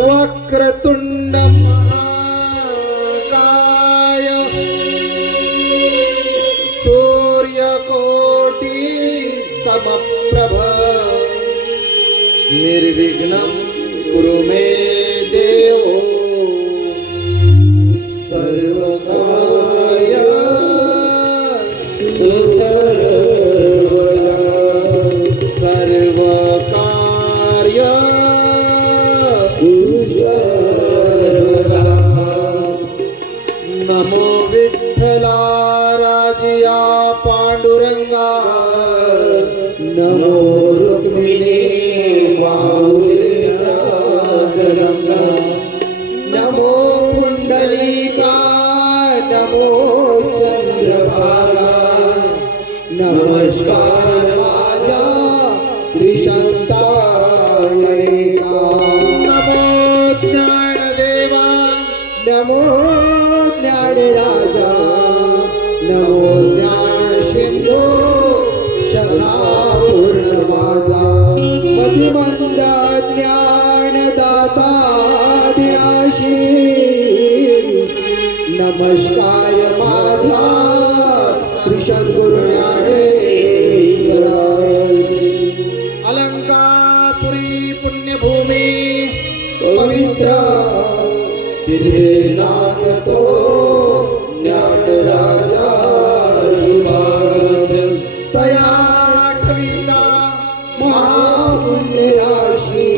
वक्रतुंड महाकाय सूर्यकोटि समप्रभ निर्विघ्नं कुरु मे देव सर्वकार्येषु नमो विठ्ठला राजिया पांडुरंगा नमो रुक्मिणी माऊलीना गंगा नमो पुंडलिका नमो चंद्रभागा नमस्कार माझा त्रिशंतायनेका नमो ज्ञानदेवा नमो ज्ञानराजा नमो ज्ञान सिंधू सखा पूर्ण माझा मतिमंद ज्ञानदाता दिनाशी नमस्कार माझा श्री सद्गुरु ज्ञानेश्वरा अलंकापुरी पुण्यभूमी पवित्र तिथे नांदतो ज्ञानराजा तया ठविता महापुण्य राशी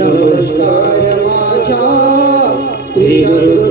नमस्कार माझा श्री सद्गुरु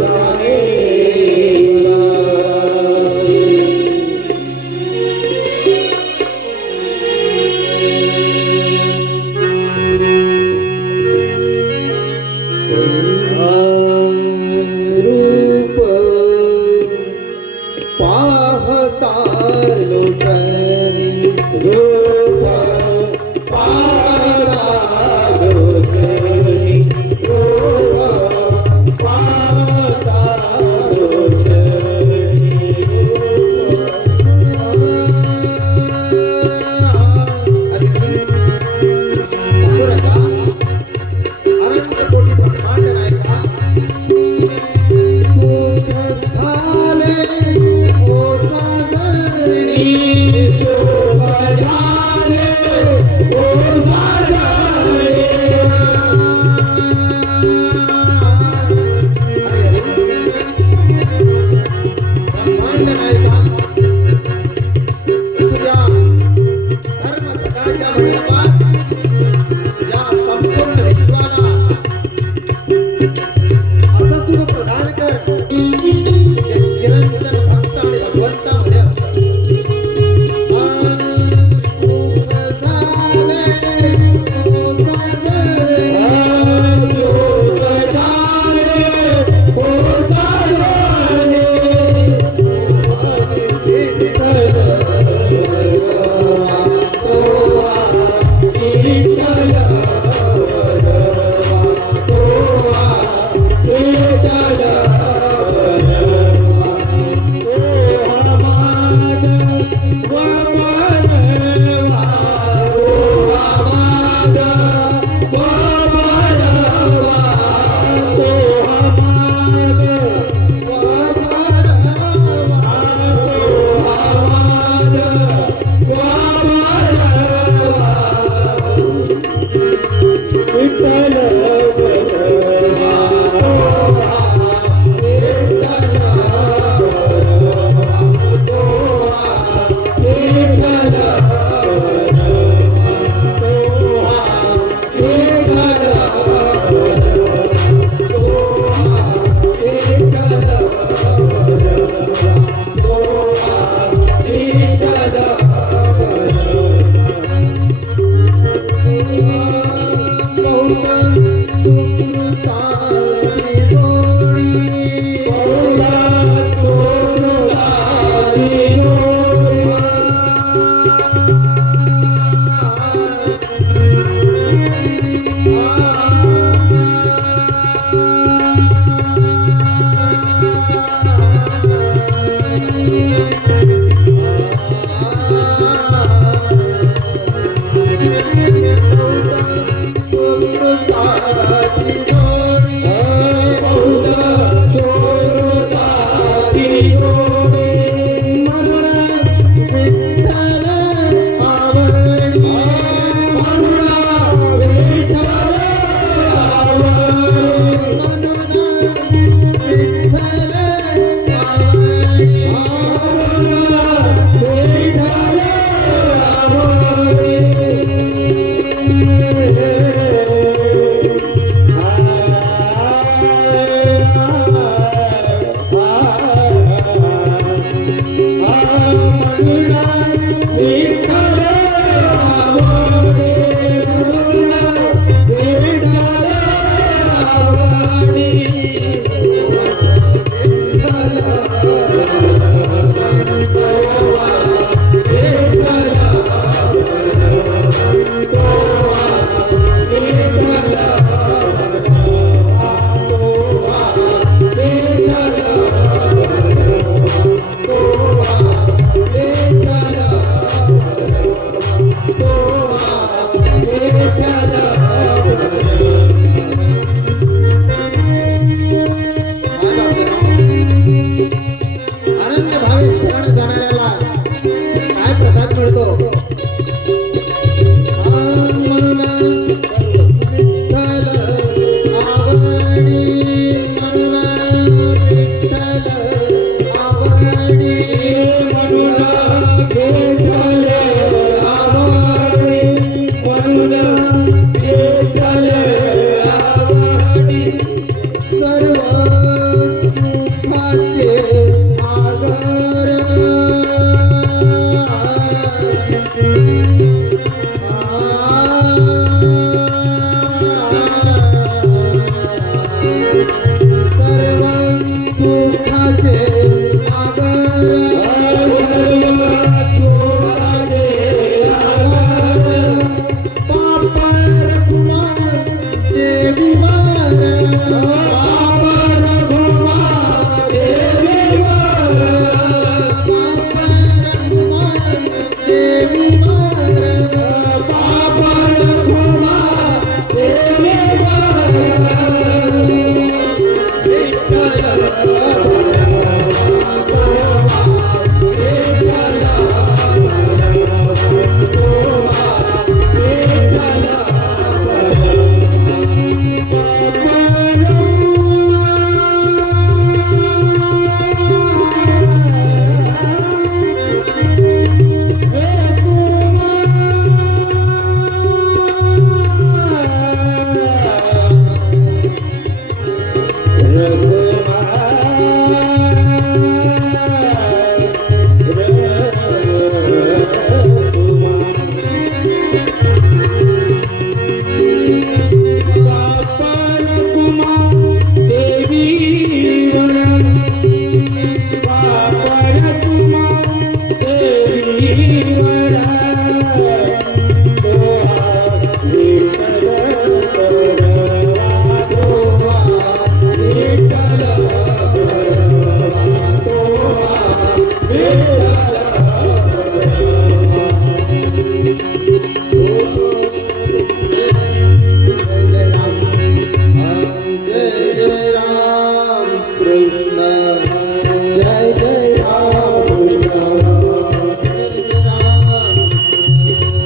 अनंत भावे शरण जाणाऱ्याला काय प्रसाद मिळतो? म्हणून विठ्ठल आवडी, म्हणून विठ्ठल आवडी, म्हणून विठ्ठल आवडी, म्हणून विठ्ठल आवडी. सर्व सुखाचे आगर सर्व सुखाचे आगर पापर कुमार देवी वार, पापर कुमार देवी वार, पापर कुमार देवी वार, पापर कुमार देवी वार. विठ्ठल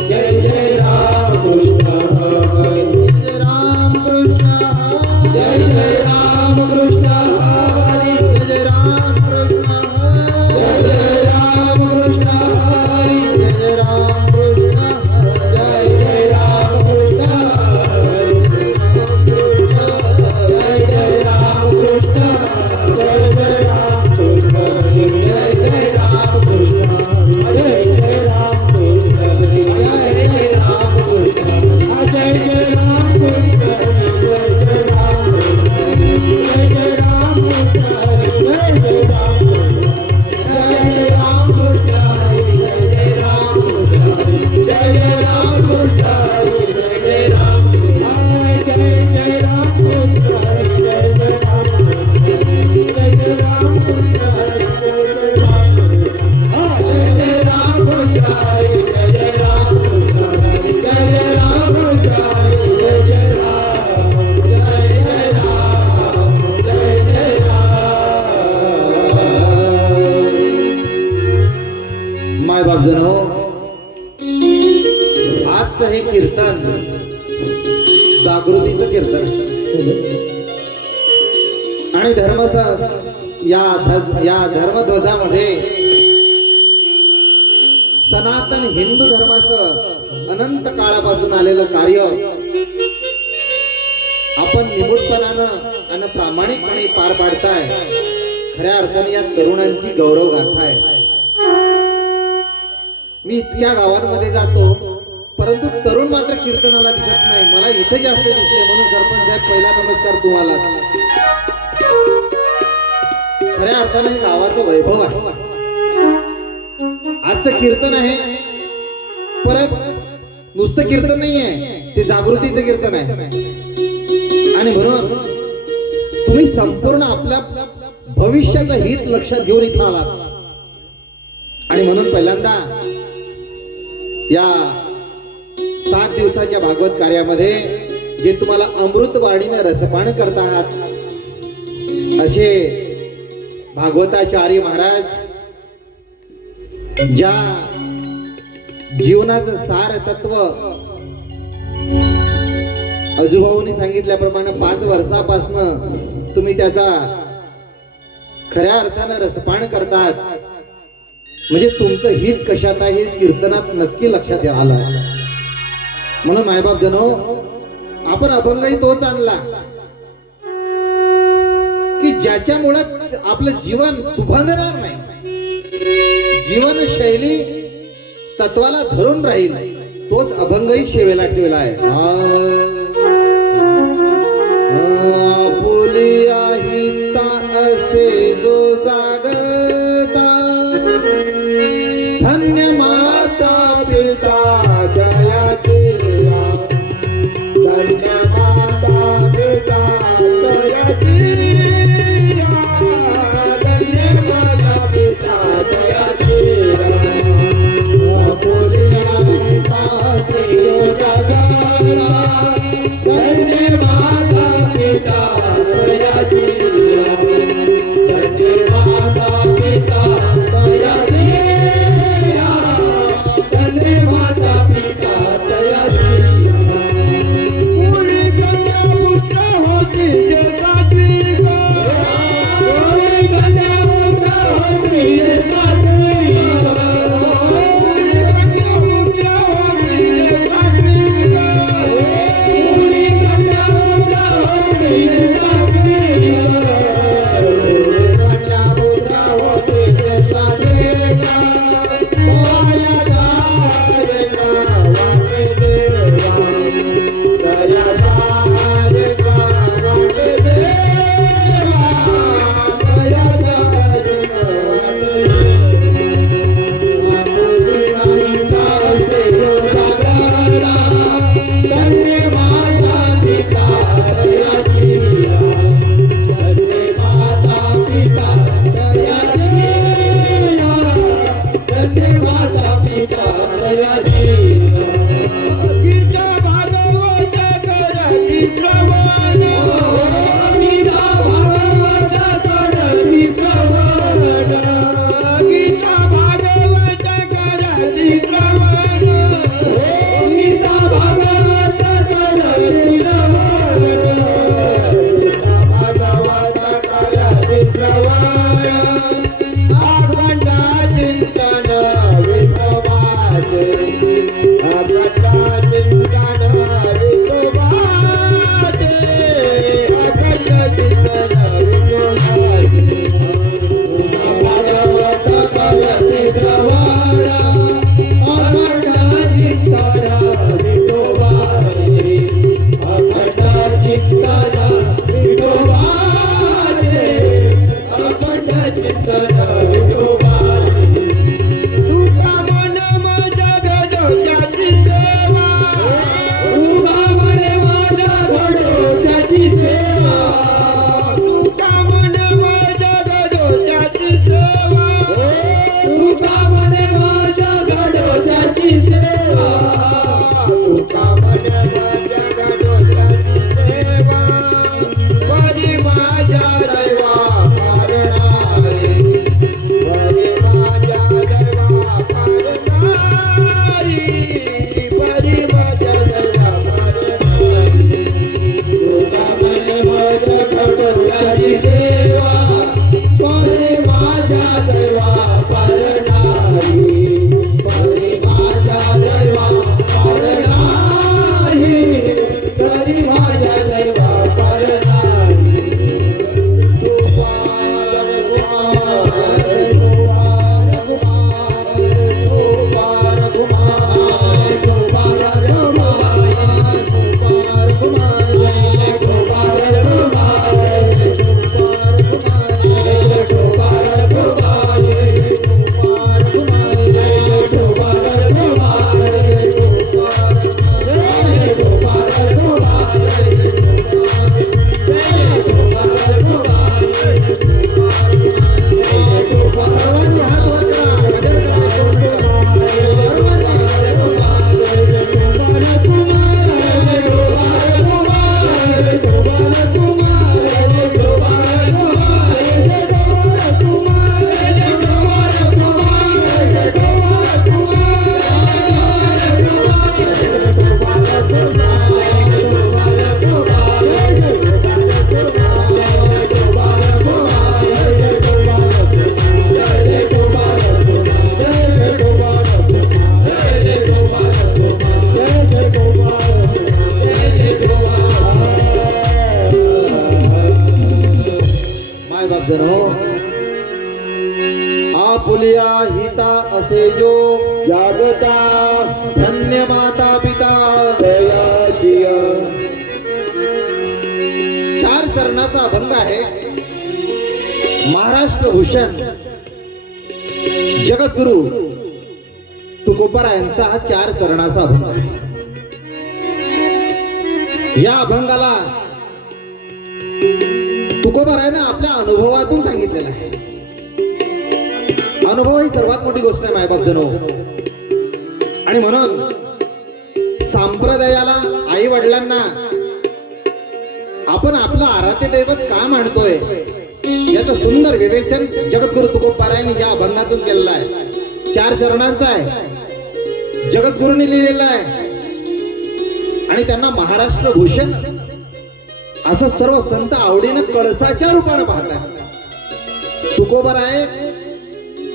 जय जय राम. आणि या धर्मध्वजामध्ये सनातन हिंदू धर्माचं अनंत काळापासून आलेलं कार्य आपण निमूटपणानं आणि प्रामाणिकपणे पार पाडताय. खऱ्या अर्थाने या तरुणांची गौरव गाथा आहे. मी इतक्या गावांमध्ये जातो परंतु तरुण मात्र कीर्तनाला दिसत नाही. मला इथे जास्त दिसले म्हणून सरपंच साहेब पहिला नमस्कार तुम्हालाच. खऱ्या अर्थाने गावाचं वैभव आहे. आजचं कीर्तन आहे परत नुसतं कीर्तन नाहीये, ते जागृतीचं कीर्तन आहे. आणि म्हणून तुम्ही संपूर्ण आपल्या भविष्याचं हित लक्षात घेऊन इथं आलात. आणि म्हणून पहिल्यांदा या 7 दिवसाच्या भागवत कार्यामध्ये जे तुम्हाला अमृतवाणीने रसपान करतात असे भागवताचार्य महाराज ज्या जीवनाचं सार तत्व आजूभाऊंनी सांगितल्याप्रमाणे 5 वर्षापासून तुम्ही त्याचा खऱ्या अर्थानं रसपान करतात. म्हणजे तुमचं हित कशात आहे कीर्तनात नक्की लक्षात आलं. म्हणून मायबाप जनो, आपण अभंगही तोच आणला की ज्याच्यामुळे आपलं जीवन दुभंगणार नाही, जीवनशैली तत्वाला धरून राहील, तोच अभंगही शेवेला ठेवला आहे. आपुलिया हिता असे जो जागता, धन्य माता पिता दयाचे, धन्य माता पिता दयाचे, धन्य माता पिता दयाचे, आपुलिया हिता असे जो जागता, धन्य माता पिता दयाचे, धन्य माता पिता दयाचे, धन्य माता पिता दयाचे. पुढे कन्या पुत्र होती जगाची ग, पुढे कन्या पुत्र होती जगाची ग, पुढे कन्या पुत्र होती जगाची ग, पुढे कन्या पुत्र होती जगाची ग, पुढे कन्या पुत्र होती जगाची ग. माया जाय गा वाटे देवा, दया जाय गा वाटे देवा, दया जाय गा वाटे देवा. आपुलिया हिता असे जो जागता, धन्य माता पिता दयाची, धन्य माता पिता दयाची, धन्य माता पिता दयाची. गीता भागवत करती श्रवण, गीता भागवत करती श्रवण, गीता भागवत करती श्रवण, गीता भागवत करती श्रवण, गीता भागवत करती श्रवण. अखंड चिंतन विठोबाचे, अखंड चिंतन विठोबाचे, अखंड चिंतन विठोबाचे. भागवत करती श्रवण, अखंड चिंतन विठोबाचे, अखंड चिंतन विठोबाचे, अखंड चिंतन विठोबाचे. तुझा मन माझ्या घडोत्याची सेवा, तुझा मन माझ्या घडोत्याची सेवा, तुझा मन माझ्या घडोत्याची सेवा, तुझा मन माझ्या घडोत्याची सेवा, तुझा मन माझ्या घडोत्याची सेवा. परी माझ्या दैवा पारणारे, परी माझ्या दैवा पारणारी, परी माझ्या दैवा पारणारी. तुझा मन माझ्या घडोत्याची सेवा, बाप जनो, आपुलिया हिता असे जो जागता धन्य माता पिता दयाचिया. चार चरणाचा अभंग आहे. महाराष्ट्र भूषण जगद्गुरु तुकोबारायांचा हा चार चरणाचा अभंग आहे. या अभंगाला तुकोबारायानं आपल्या अनुभवातून सांगितलेला आहे. अनुभव ही सर्वात मोठी गोष्ट आहे मायबाप जनो. आणि म्हणून संप्रदायाला, आई वडिलांना आपण आपलं आराध्य दैवत का मानतोय याचं सुंदर विवेचन जगद्गुरु तुकोबारायांनी या अभंगातून केलेलं आहे. चार चरणांचा आहे, जगद्गुरूंनी लिहिलेला आहे. आणि त्यांना महाराष्ट्र भूषण असं सर्व संत आवडीनं कळसाच्या रूपाने पाहतात. तुकोबाराय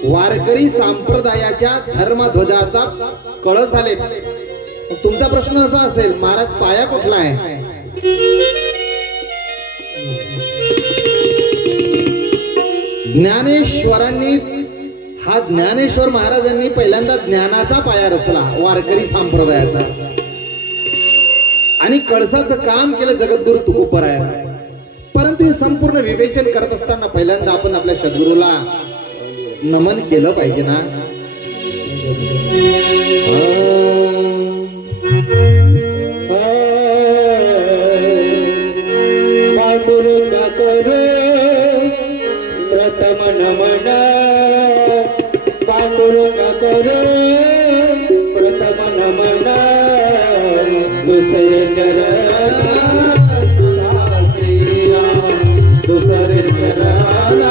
वारकरी संप्रदायाच्या धर्मध्वजाचा कळस आले. तुमचा प्रश्न असा असेल, महाराज पाया कुठला आहे? ज्ञानेश्वरांनी, हा ज्ञानेश्वर महाराजांनी पहिल्यांदा ज्ञानाचा पाया रचला वारकरी संप्रदायाचा. आणि कळसाचं काम केलं जगद्गुरु तुकोबारायांनी. परंतु हे संपूर्ण विवेचन करत असताना पहिल्यांदा आपण आपल्या सद्गुरूला नमन केलं पाहिजे ना. पांडुरंगा करे प्रथम नमन, पांडुरंगा करे प्रथम नमन. दुसरे चरण दुसरे चरण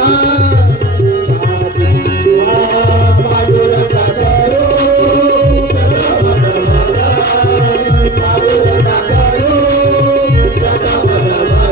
पांडुरंगा करो प्रथम नमन, पांडुरंगा करो प्रथम नमन.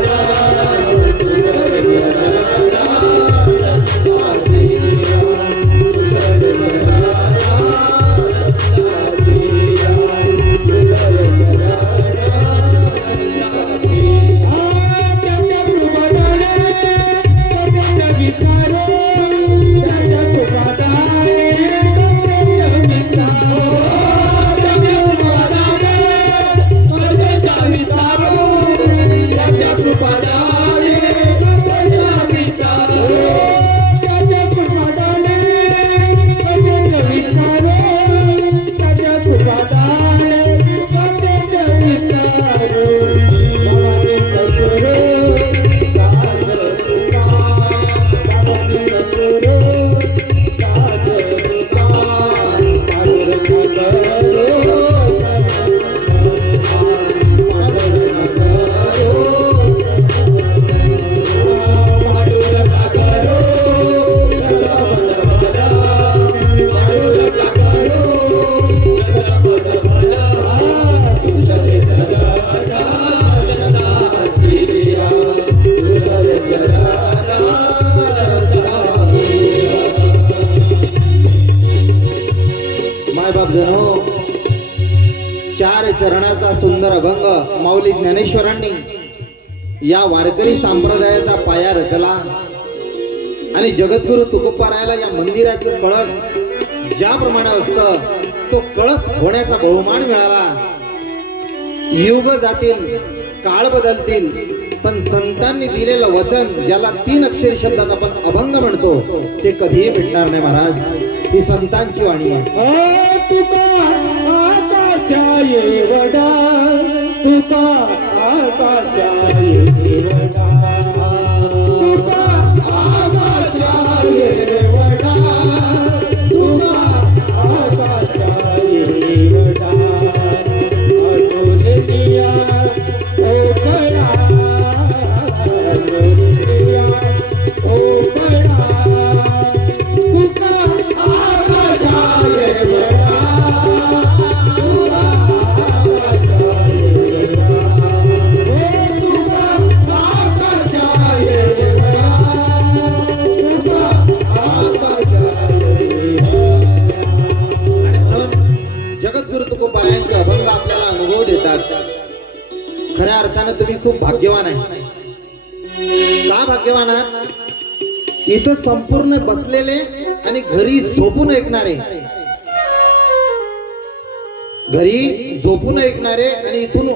दुसरे चार चरणाचा सुंदर अभंग माऊली ज्ञानेश्वरांनी या वारकरी संप्रदायाचा पाया रचला. आणि जगद्गुरु तुकोबारायाला या मंदिराचं कळस ज्याप्रमाणे असतं तो कळस होण्याचा बहुमान मिळाला. युग जातील, काळ बदलतील, पण संतांनी दिलेलं वचन, ज्याला 3 अक्षरी शब्दात आपण अभंग म्हणतो, ते कधीही मिटणार नाही महाराज. ही संतांची वाणी आहे. तुका आकाशाये वडा, तुका आकाशाये वडा, तुका आकाशाये वडा, तुका आकाशाये वडा. अजून दिया ओ कळा, अजून दिया ओ कळा, तुका आकाशाये वडा. जगद्गुरु तुकोबारायांचे अभंग आपल्याला अनुभव देतात. खऱ्या अर्थानं तुम्ही खूप भाग्यवान आहे. का भाग्यवान आहात? इथं संपूर्ण बसलेले आणि घरी झोपून ऐकणारे, घरी झोपून ऐकणारे आणि इथून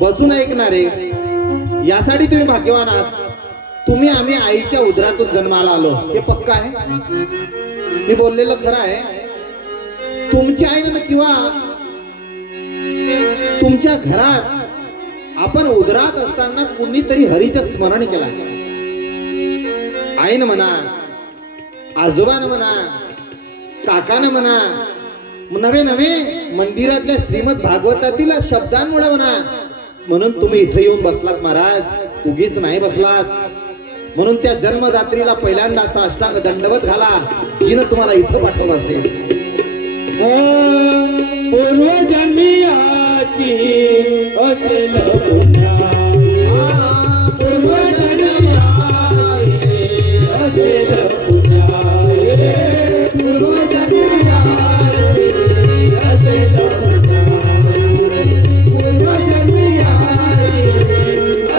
बसून ऐकणारे, यासाठी तुम्ही भाग्यवान आहात. तुम्ही आम्ही आईच्या उदरातून जन्माला आलो हे पक्का आहे. मी बोललेलं खरं आहे. तुमच्या आईनं किंवा तुमच्या घरात आपण उदरात असताना कुणीतरी हरीचं स्मरण केलं. आईनं म्हणा, आजोबानं म्हणा, काकानं म्हणा, नवे नवे मंदिरातल्या श्रीमद भागवतातील शब्दांमुळे म्हणा. म्हणून तुम्ही इथं येऊन बसलात महाराज, उगीच नाही बसलात. म्हणून त्या जन्मदात्रीला पहिल्यांदा असा अष्टांग दंडवत घाला, जिनं तुम्हाला इथं पाठवलं असेल. पूर्वजन्मियाची असेल पुण्या, पूर्वजन्मियाची असेल पुण्या, पूर्वजन्मियाची असेल पुण्या, पूर्वजन्मियाची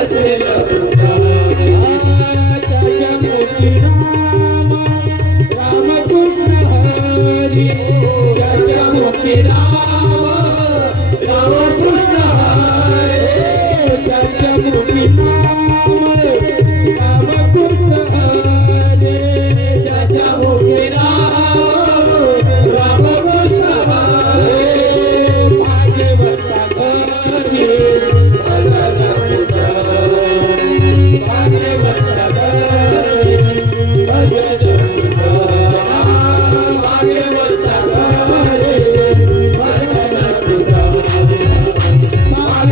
असेल पुण्या. रामकृष्ण हरी जगमुखी राम, रामकृष्ण हरी जगमुखी राम, रामकृष्ण हरी जगमुखी राम, रामकृष्ण हरी. भागवता हरी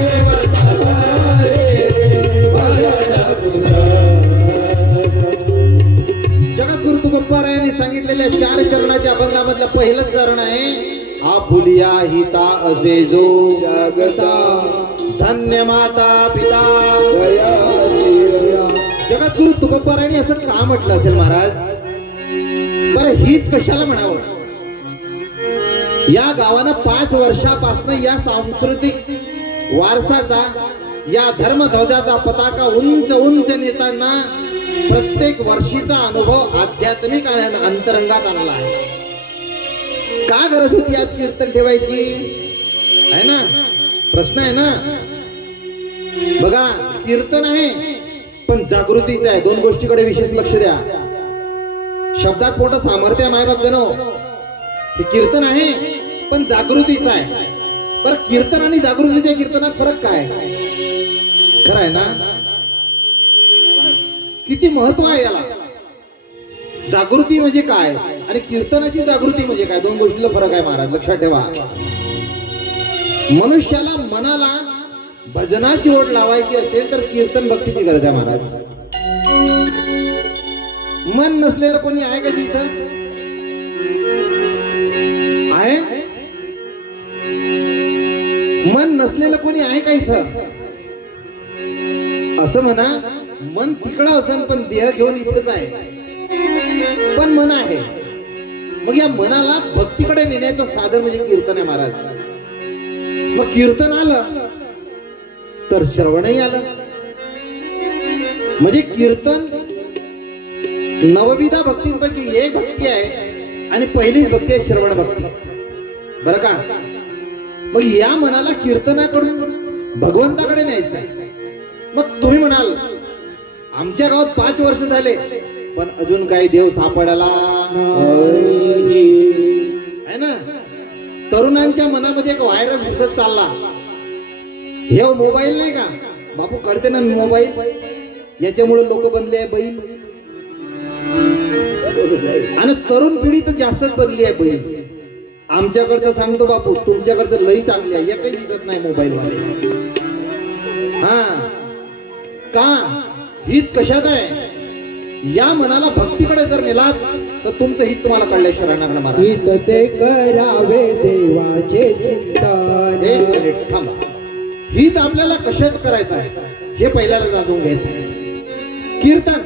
भजन भागवता हरी भजन. जगद्गुरु तुकोबारायांनी सांगितलेल्या 4 चरणाच्या अभंगामधलं पहिलंच चरण आहे, आपुलिया हिता असे जो जगता धन्य माता पिता. दया. जगद्गुरु तुकोबारायांनी असं का म्हटलं असेल महाराज? बरं हित कशाला म्हणावं? या गावानं 5 वर्षापासून या सांस्कृतिक वारसाचा, या धर्मध्वजाचा पताका उंच उंच नेताना प्रत्येक वर्षीचा अनुभव आध्यात्मिक अंतरंगात आणला आहे. का गरज होती आज कीर्तन ठेवायची? आहे ना प्रश्न, आहे ना? बघा, कीर्तन आहे पण जागृतीच आहे. 2 गोष्टीकडे विशेष लक्ष द्या. शब्दात मोठं सामर्थ्य आहे मायबाप जनो. हे कीर्तन आहे पण जागृतीच आहे. बरं, कीर्तन आणि जागृतीच्या कीर्तनात फरक काय? खरं आहे ना? किती महत्व आहे याला? जागृती म्हणजे काय आणि कीर्तनाची जागृती म्हणजे काय? 2 गोष्टीला फरक आहे महाराज, लक्षात ठेवा. मनुष्याला मनाला भजनाची ओढ लावायची असेल तर कीर्तन भक्तीची गरज आहे महाराज. मन नसलेलं कोणी आहे का तिथं? आहे? मन नसलेलं कोणी आहे का इथं? असं म्हणा, मन तिकडं असेल पण देह घेऊन इथंच आहे, पण मन आहे. मग या मनाला भक्तीकडे नेण्याचं साधन म्हणजे कीर्तन आहे महाराज. मग कीर्तन आलं तर श्रवणही आलं. म्हणजे कीर्तन नवविधा भक्तींपैकी एक भक्ती आहे आणि पहिलीच भक्ती आहे श्रवण भक्ती, बरं का? मग या मनाला कीर्तनाकडून भगवंताकडे न्यायचं आहे. मग तुम्ही म्हणाल आमच्या गावात 5 वर्ष झाले पण अजून काही देव सापडायला आहे ना? तरुणांच्या मनामध्ये एक व्हायरस घुसत चालला. हे मोबाईल नाही का बापू, कळते ना मोबाईल, याच्यामुळे लोक बनले आहे बैल. आणि तरुण पिढी तर जास्तच बनली आहे बैल. आमच्याकडचं सांगतो बापू, तुमच्याकडचं लई चांगली आहे, एकही दिसत नाही मोबाईल वाले. हा का? हित कशात आहे? या मनाला भक्तीकडे जर नेलात तर तुमचं हित तुम्हाला कळल्याशिवाय राहणार ना महाराज. हित ते करावे देवाचे चिंतन. एक मिनिट थांबा. हित आपल्याला कशात करायचं आहे हे पहिल्याला जाणून घ्यायचं आहे. कीर्तन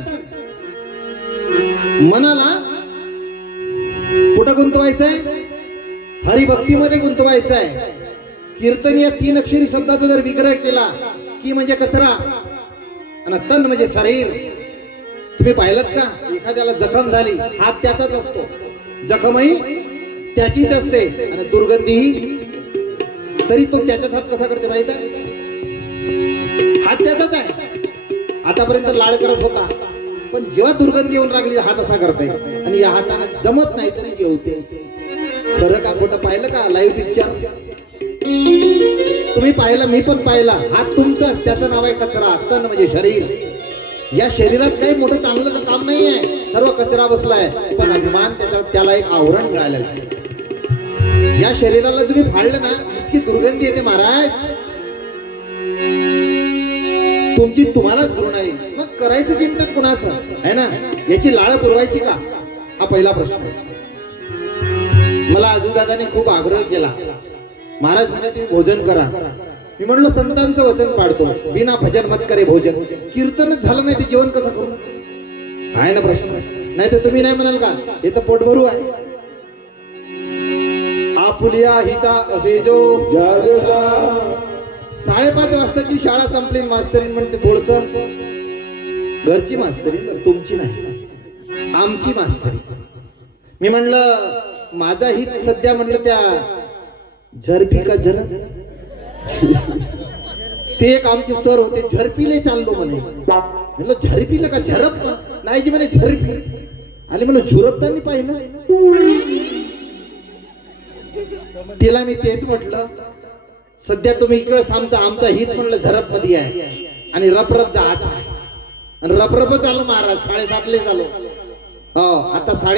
मनाला कुठं गुंतवायचंय? हरिभक्तीमध्ये गुंतवायचं आहे. कीर्तन या 3 अक्षरी शब्दाचा जर विग्रह केला की म्हणजे कचरा आणि तन म्हणजे शरीर, तुम्ही पाहिलं का एखाद्याला जखम झाली हात त्याचाच असतो, जखमही त्याचीच असते आणि दुर्गंधीही, तरी तो त्याचाच हात कसा करते माहित आहे? हात त्याचाच आहे, आतापर्यंत लाड करत होता, पण जेव्हा दुर्गंधी येऊन लागली हात असा करते आणि या हाताने जमत नाही तरी जेवते. खरं का खोटं? पाहिलं का लाईव्ह पिक्चर? तुम्ही पाहिलं, मी पण पाहिला. हात तुमचाच, त्याचं नाव आहे कचरा, तन म्हणजे शरीर. या शरीरात काही मोठं चांगलं काम नाहीये, सर्व कचरा बसलाय, पण अभिमान त्याला एक आवरण मिळालेलं आहे. या शरीराला तुम्ही फाडलं ना, इतकी दुर्गंधी येते महाराज, तुमची तुम्हालाच करून येईल. मग करायचं चिंतन कुणाचं आहे ना? याची लाळ पुरवायची का? हा पहिला प्रश्न आहे. मला आजूदादाने खूप आग्रह केला, महाराज म्हणे तुम्ही भोजन करा. मी म्हणलो संतांचं वचन पाडतो, बिना भजन मत करे भोजन. कीर्तनच झालं नाही ते जेवण कसं करू? आहे ना प्रश्न? नाही तर तुम्ही नाही म्हणाल का हे तर पोट भरू आहे? आपुलिया हिता असे जो 5:30 वाजताची शाळा संपली, मास्तरीन म्हणते थोडस घरची मास्तरी, तुमची नाही, आमची मास्तरी. मी म्हणलं माझा हित सध्या म्हणलं त्या झरपी का जन ते एक आमचे सर होते, झरपीले चाललो म्हणे. म्हणलं झरपीला का झरप नाही जी म्हणे झरपी आले. म्हणलं झुरपतानी पाहिलं, तिला मी तेच म्हटलं सध्या तुम्ही इकडे थांबचा, आमचा हित म्हणलं झरप मध्ये आहे आणि रपरप जायचं आहे. आणि रपरपच आलो महाराज, 7:30 झालो. हो आता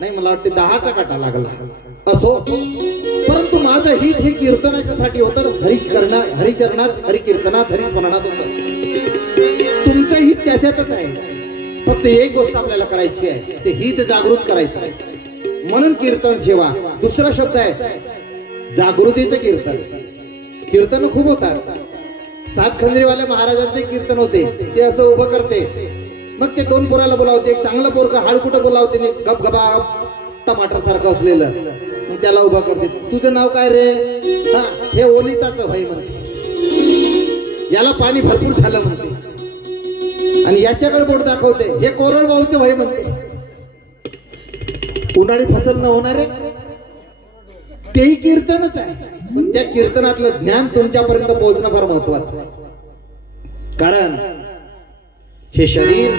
नाही मला वाटते 10चा काटा लागला असो, परंतु माझं हित हे कीर्तनाच्यासाठी होतं, हरिचरणात, हरिकीर्तनात, हरिस्मरणात होतं. तुमचं हित त्याच्यातच आहे. फक्त एक गोष्ट आपल्याला करायची आहे, ते हित जागृत करायचं आहे, म्हणून कीर्तन सेवा. दुसरा शब्द आहे जागृतीचं कीर्तन. कीर्तन खूप होतात. 7 खंजरीवाल्या महाराजांचे कीर्तन होते, ते असं उभं करते, मग ते 2 पोराला बोलावते, एक चांगलं पोरग हाडकुटं बोलावते, गबगबा टमाटर सारखं असलेलं, मग त्याला उभा करते. तुझं नाव काय रे? हा हे ओलिताचं भाई म्हणते, याला पाणी भरपूर झालं म्हणते, आणि याच्याकडे बोट दाखवते, हे कोरडवाऊचं भाई म्हणते. उन्हाळी फसल न होणारे तेही कीर्तनच आहे, पण त्या कीर्तनातलं ज्ञान तुमच्यापर्यंत पोहोचणं फार महत्वाचं आहे. कारण हे शरीर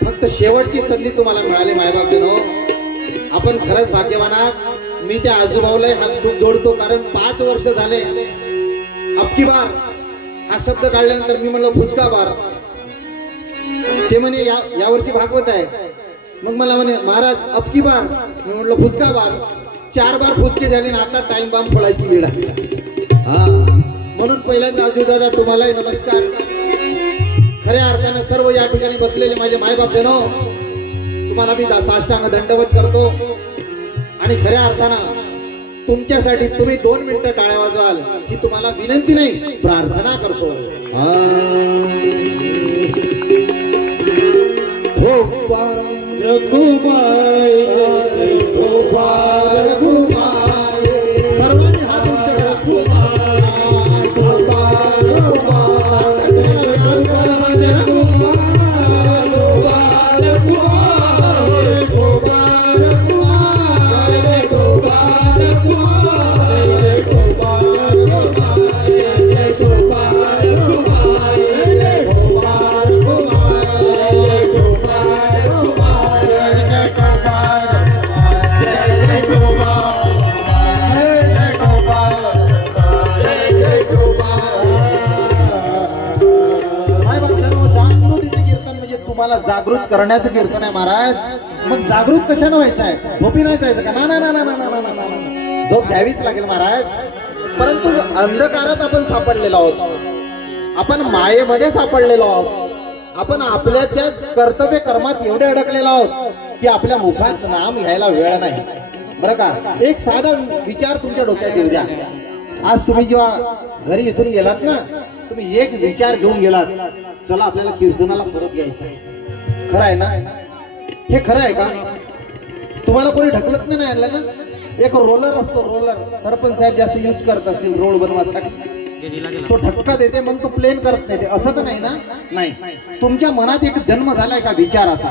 फक्त शेवटची संधी तुम्हाला मिळाली मायबापनो. आपण खरंच भाग्यवान आहात. मी त्या आजूबाजूला हात खूप जोडतो, कारण 5 वर्ष झाले अबकी बार हा शब्द काढल्यानंतर मी म्हणलो फुसका बार. ते म्हणे या वर्षी भागवत आहे, मग मला म्हणे महाराज अबकी बार. मी म्हणलो फुसका बार. 4 बार फुसके झाले ना, आता टाइम बॉम्ब फोडायची वेळ आली. हा म्हणून पहिल्यांदा आजूदादा तुम्हालाही नमस्कार. खऱ्या अर्थानं सर्व या ठिकाणी बसलेले माझे मायबाप जनो, तुम्हाला मी साष्टांग दंडवत करतो. आणि खऱ्या अर्थानं तुमच्यासाठी तुम्ही 2 मिनिटं टाळ्या वाजवाल ही तुम्हाला विनंती नाही, प्रार्थना करतो. सर्वांनी हात उंच करा. जागृत करण्याचं कीर्तन आहे महाराज. मग जागृत कशाने व्हायचं आहे? झोपी नाही जायचं का? ना, झोप घ्यावीच लागेल महाराज. परंतु अंधकारात आपण सापडलेलो आहोत, आपण मायेमध्ये सापडलेलो आहोत, आपण आपल्या त्या कर्तव्य कर्मात एवढे अडकलेलो आहोत की आपल्या मुखात नाम घ्यायला वेळ नाही. बरं का? एक साधा विचार तुमच्या डोक्यात येऊ द्या. आज तुम्ही जेव्हा घरी इथून गेलात ना, तुम्ही एक विचार घेऊन गेलात, चला आपल्याला कीर्तनाला परत यायचं आहे. खरं आहे ना? हे खरं आहे का? तुम्हाला कोणी ढकलत नाही आणलं ना? एक रोलर असतो, रोलर सरपंच साहेब जास्त यूज करत असतील रोड बनवासाठी. तो धक्का देते मग तो प्लेन करत नाही ते असं तर नाही ना. नाही, तुमच्या मनात एक जन्म झालाय का विचाराचा,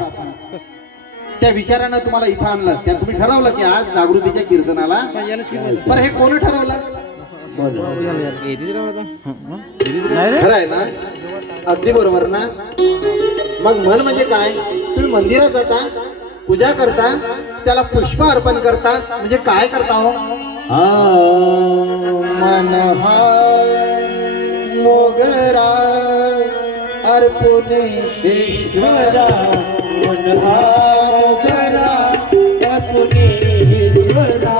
त्या विचारानं तुम्हाला इथं आणलं, त्या तुम्ही ठरवलं की आज जागृतीच्या कीर्तनाला. बरं हे कोण ठरवलं? खरं आहे ना, अगदी बरोबर ना. मग मन म्हणजे काय? तुम्ही मंदिरात जाता, पूजा करता, त्याला पुष्प अर्पण करता, म्हणजे काय करता हो? मन हा मोगरा अर्पुने ईश्वरा, मन हा मोगरा अर्पुने ईश्वरा,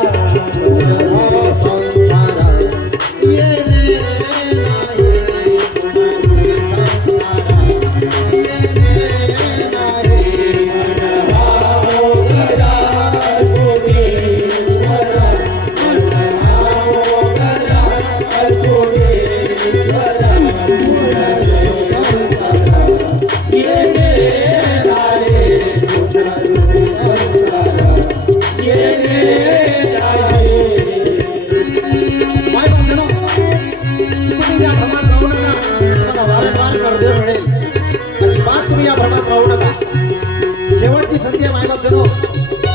शेवटची संधी आहे मायबाप जनो.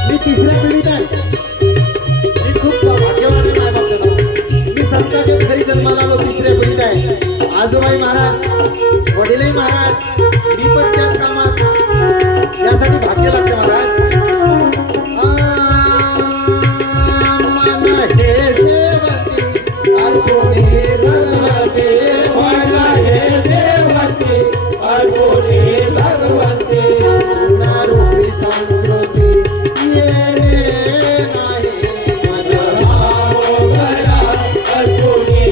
मी तिसऱ्या पिढीत आहे. मी खूप भाग्यवान आहे मायबाप जनो. मी संतांच्या घरी जन्माला आलो, तिसऱ्या पिढीत आहे. आजोबाई महाराज, वडीलही महाराज, मी पण त्याच कामात. यासाठी भाग्य लागते महाराज. मन हे सेवती अर्पुणे भगवते, मन हे सेवती अर्पुणे भगवते, रूपी संस्कृती ये रे नाही. मन हा मोगरा अर्पुणे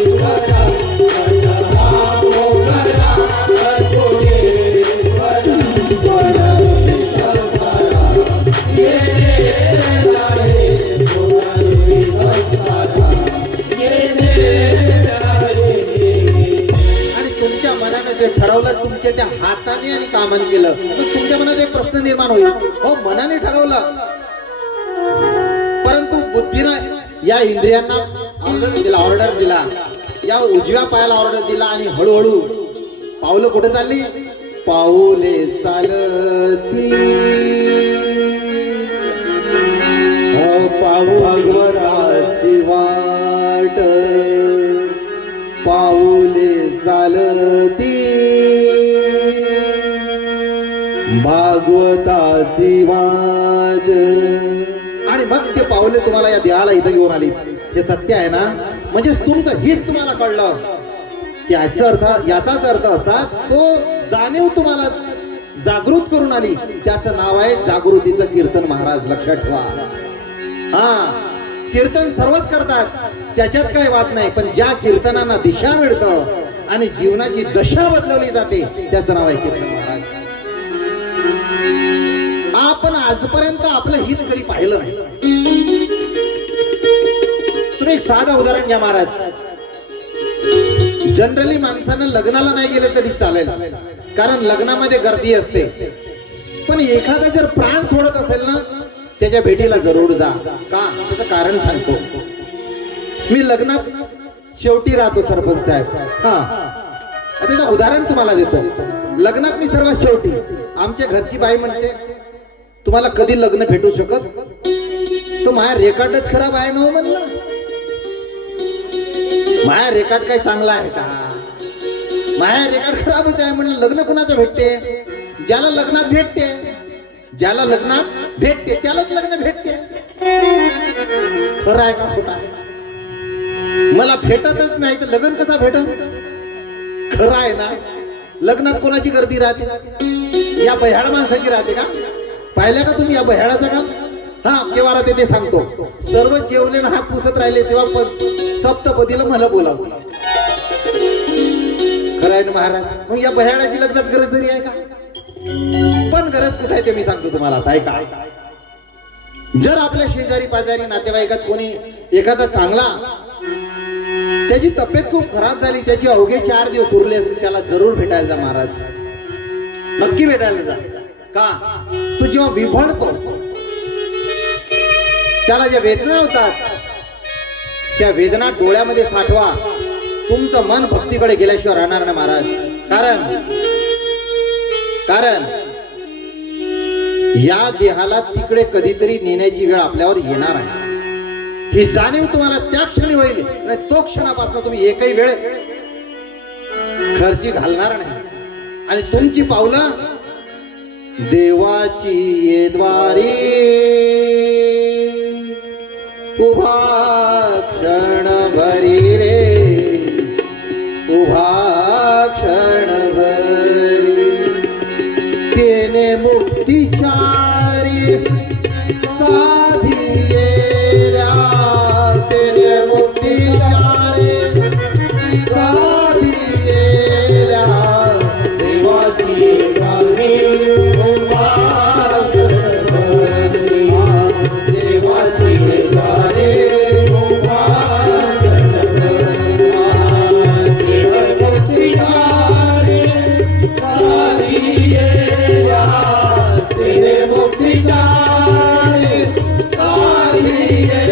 ईश्वरा, मन हा मोगरा अर्पुणे ईश्वरा, रूपी संस्कारा ये रे नाही, रूपी संस्कारा ये रे नाही. आणि तुमच्या मनानं जे ठरवलं, तुमच्या त्या हाताने आणि कामाने केलं, मग तुमच्या मनात एक प्रश्न निर्माण होईल. हो, मनाने ठरवलं, परंतु बुद्धीनं या इंद्रियांना ऑर्डर दिला, या उजव्या पायाला ऑर्डर दिला, आणि हळूहळू पावलं कुठे चालली? पाऊले चालती भगवताची वाट, पाऊले चालती भागवताची वाट. आणि मग ते पावले तुम्हाला या देहाला इथं घेऊन आली. हे सत्य आहे ना. म्हणजे तुमचं हित तुम्हाला कळलं. याचाच अर्थ असा, तो जाणीव तुम्हाला जागृत करून आली. त्याचं नाव आहे जागृतीचं कीर्तन. महाराज लक्षात ठेवा. हा, कीर्तन सर्वच करतात, त्याच्यात काही वाद नाही. पण ज्या कीर्तनांना दिशा मिळतं आणि जीवनाची दशा बदलवली जाते, त्याचं नाव आहे कीर्तन. महाराज, आपण आजपर्यंत आपलं हित कधी पाहिलं नाही. तुम्ही एक साधं उदाहरण घ्या महाराज. जनरली माणसानं लग्नाला नाही गेले तरी चालेल, कारण लग्नामध्ये गर्दी असते. पण एखादा जर प्राण सोडत असेल ना, त्याच्या भेटीला जरूर जा. का? त्याचं कारण सांगतो. मी लग्नात शेवटी राहतो सरपंच साहेब. हा, त्याचं उदाहरण तुम्हाला देतो. लग्नात मी सर्वात शेवटी. आमच्या घरची बाई म्हणते, तुम्हाला कधी लग्न भेटू शकत? तो माझा रेकॉर्डच खराब आहे ना. म्हणलं, माझा रेकॉर्ड काय चांगला आहे का? माझा रेकॉर्ड खराबच आहे. म्हणलं, लग्न कुणाचं भेटते? ज्याला लग्नात भेटते, ज्याला लग्नात भेटते त्यालाच लग्न भेटते. खरं आहे का खोटा? मला भेटतच नाही तर लग्न कसा भेटत? खरं आहे ना. लग्नात कोणाची गर्दी राहते? या बह्याड माणसाची राहते का? पाहिल्या का तुम्ही या बह्याडाचं काम? हा, केव्हा राहते ते सांगतो. सर्व जेवले हात पुसत राहिले तेव्हा सप्तपदीला मला बोलावतो. खरं आहे ना महाराज. मग या बह्याडाची लग्नात गरज तरी आहे का? पण गरज कुठे आहे ते मी सांगतो तुम्हाला. आता ऐका. जर आपल्या शेजारी पाजारी नातेवाईकात कोणी एखादा चांगला, त्याची तब्येत खूप खराब झाली, त्याची अवघे 4 दिवस उरले असतील, त्याला जरूर भेटायला जा महाराज. नक्की भेटायला जा. का? तू जेव्हा विफळतो, त्याला ज्या वेदना होतात, त्या वेदना डोळ्यामध्ये साठवा. तुमचं मन भक्तीकडे गेल्याशिवाय राहणार नाही महाराज. कारण या देहाला तिकडे कधीतरी नेण्याची वेळ आपल्यावर येणार आहे. ही जाणीव तुम्हाला त्या क्षणी होईल, नाही तो क्षणापासून तुम्ही एकही वेळ खर्ची घालणार नाही. आणि तुमची पावलं देवाची येद्वारी उभा क्षण भरी रे, उभा क्षण भरी तेने मुक्तिचारी साधियेल्या, तेने मुक्तिचारी साधियेल्या देवाची गाणी उभा देवाची गाणी उभा देवमुक्ती गाणी साधियेल्या, तेने मुक्ती गाणी साधियेल्या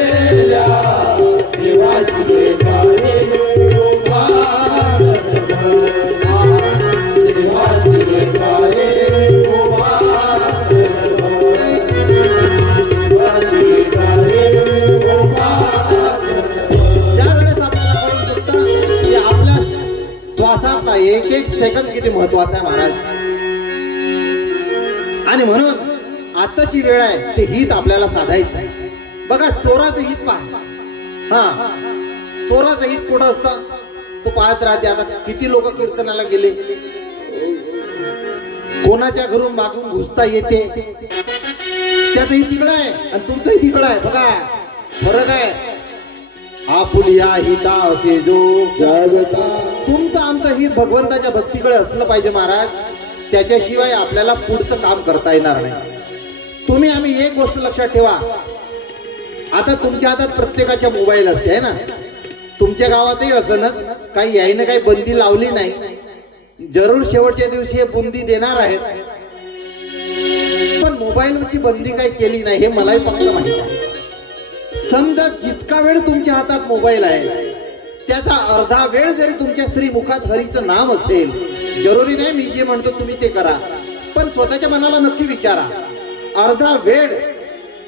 देवाची गाणी उभा त्यावेळेस आपल्याला कळून चुकतं की आपल्या श्वासातला एक एक सेकंद किती महत्वाचा आहे महाराज. आणि म्हणून आताची वेळ आहे ते हित आपल्याला साधायचं आहे. बघा चोराचं हित पहा. हा, चोराचं हित कुठं असतं तो पाहत राहते. आता किती लोक कीर्तनाला गेले, कोणाच्या घरून मागून घुसता येते, त्याचं हित तिकडं आहे आणि तुमचंही तिकडं आहे. बघा फरक आहे. आपुलिया हिता असे जो जागता तुमचं आमचं हित भगवंताच्या भक्तीकडे असलं पाहिजे महाराज. त्याच्याशिवाय आपल्याला पुढचं काम करता येणार नाही. तुम्ही आम्ही एक गोष्ट लक्षात ठेवा. आता तुमच्या हातात प्रत्येकाच्या मोबाईल असते आहे ना. तुमच्या गावातही असणच, काही यायनं काही बंदी लावली नाही. जरूर शेवटच्या दिवशी हे बुंदी देणार आहेत, पण मोबाईलची बंदी काही केली नाही हे मलाही फक्त माहिती आहे. समजा जितका वेळ तुमच्या हातात मोबाईल आहे त्याचा अर्धा वेळ जरी तुमच्या श्रीमुखात हरीचं नाम असेल, जरुरी नाही मी जे म्हणतो तुम्ही ते करा, पण स्वतःच्या मनाला नक्की विचारा. अर्धा वेळ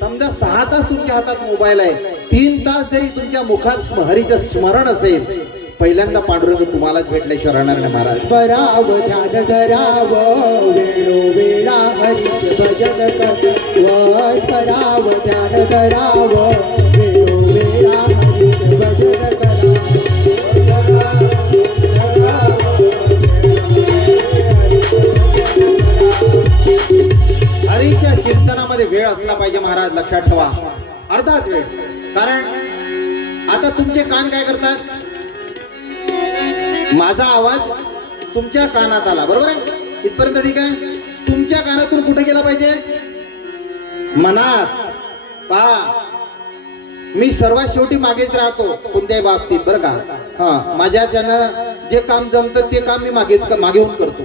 समजा 6 तास तुमच्या हातात मोबाईल आहे, 3 तास जरी तुमच्या मुखात हरीचं स्मरण असेल, पहिल्यांदा पांडुरंग तुम्हालाच भेटल्याशिवाय राहणार नाही महाराज. कराव ध्यान धराव वेळोवेळा हरीचे भजन कराव ध्यान धराव वेळोवेळा हरीचे भजन हरीच्या चिंतनामध्ये वेळ असला पाहिजे महाराज. लक्षात ठेवा, अर्धाच वेळ. कारण आता तुमचे कान काय करतात, माझा आवाज तुमच्या कानात आला बरोबर आहे, इथपर्यंत ठीक आहे. तुमच्या कानातून कुठे गेला पाहिजे, मनात. पहा मी सर्वात शेवटी मागेच राहतो कोणत्याही बाबतीत बरं का. हा, माझ्याच्यानं जे काम जमतं ते काम मी मागे होऊन करतो.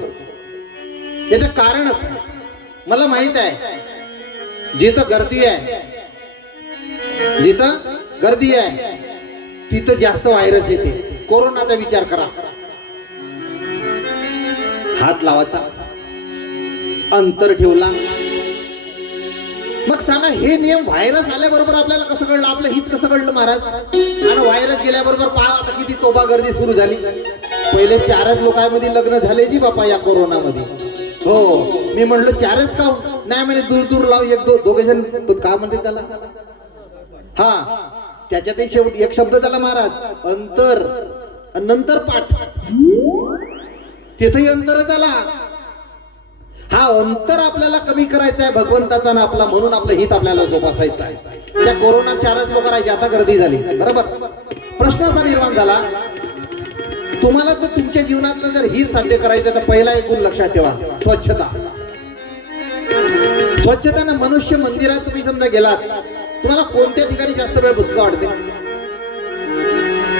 त्याचं कारण असं मला माहित आहे, जिथं गर्दी आहे तिथं जास्त व्हायरस येते. कोरोनाचा विचार करा. हात लावायचा, अंतर ठेवला. मग सांगा हे नियम व्हायरस आल्याबरोबर आपल्याला कसं कळलं, आपलं हित कसं कळलं महाराज. आणि व्हायरस गेल्याबरोबर पहा आता किती तोबा गर्दी सुरू झाली. पहिले 4च लोकांमध्ये लग्न झाले जी बापा या कोरोनामध्ये. हो, मी म्हणलं 4च का नाही म्हणे, दूर दूर लाव एक दोघे जण का म्हणते त्याला. हा, त्याच्यातही शेवट एक शब्द झाला महाराज, अंतर. नंतर पाठ, तिथेही अंतरच आला. हा अंतर आपल्याला कमी करायचा आहे भगवंताचा ना आपला, म्हणून आपलं हित आपल्याला जोपासायचं आहे. त्या कोरोना 4च लोक राहायचे, आता गर्दी झाली बरोबर. प्रश्न असा निर्माण झाला, तुम्हाला जर तुमच्या जीवनातलं जर हित साध्य करायचं तर पहिला एक गुण लक्षात ठेवा, स्वच्छता. स्वच्छतेनं मनुष्य मंदिरात तुम्ही समजा गेलात, तुम्हाला कोणत्या ठिकाणी जास्त वेळ बसावं वाटते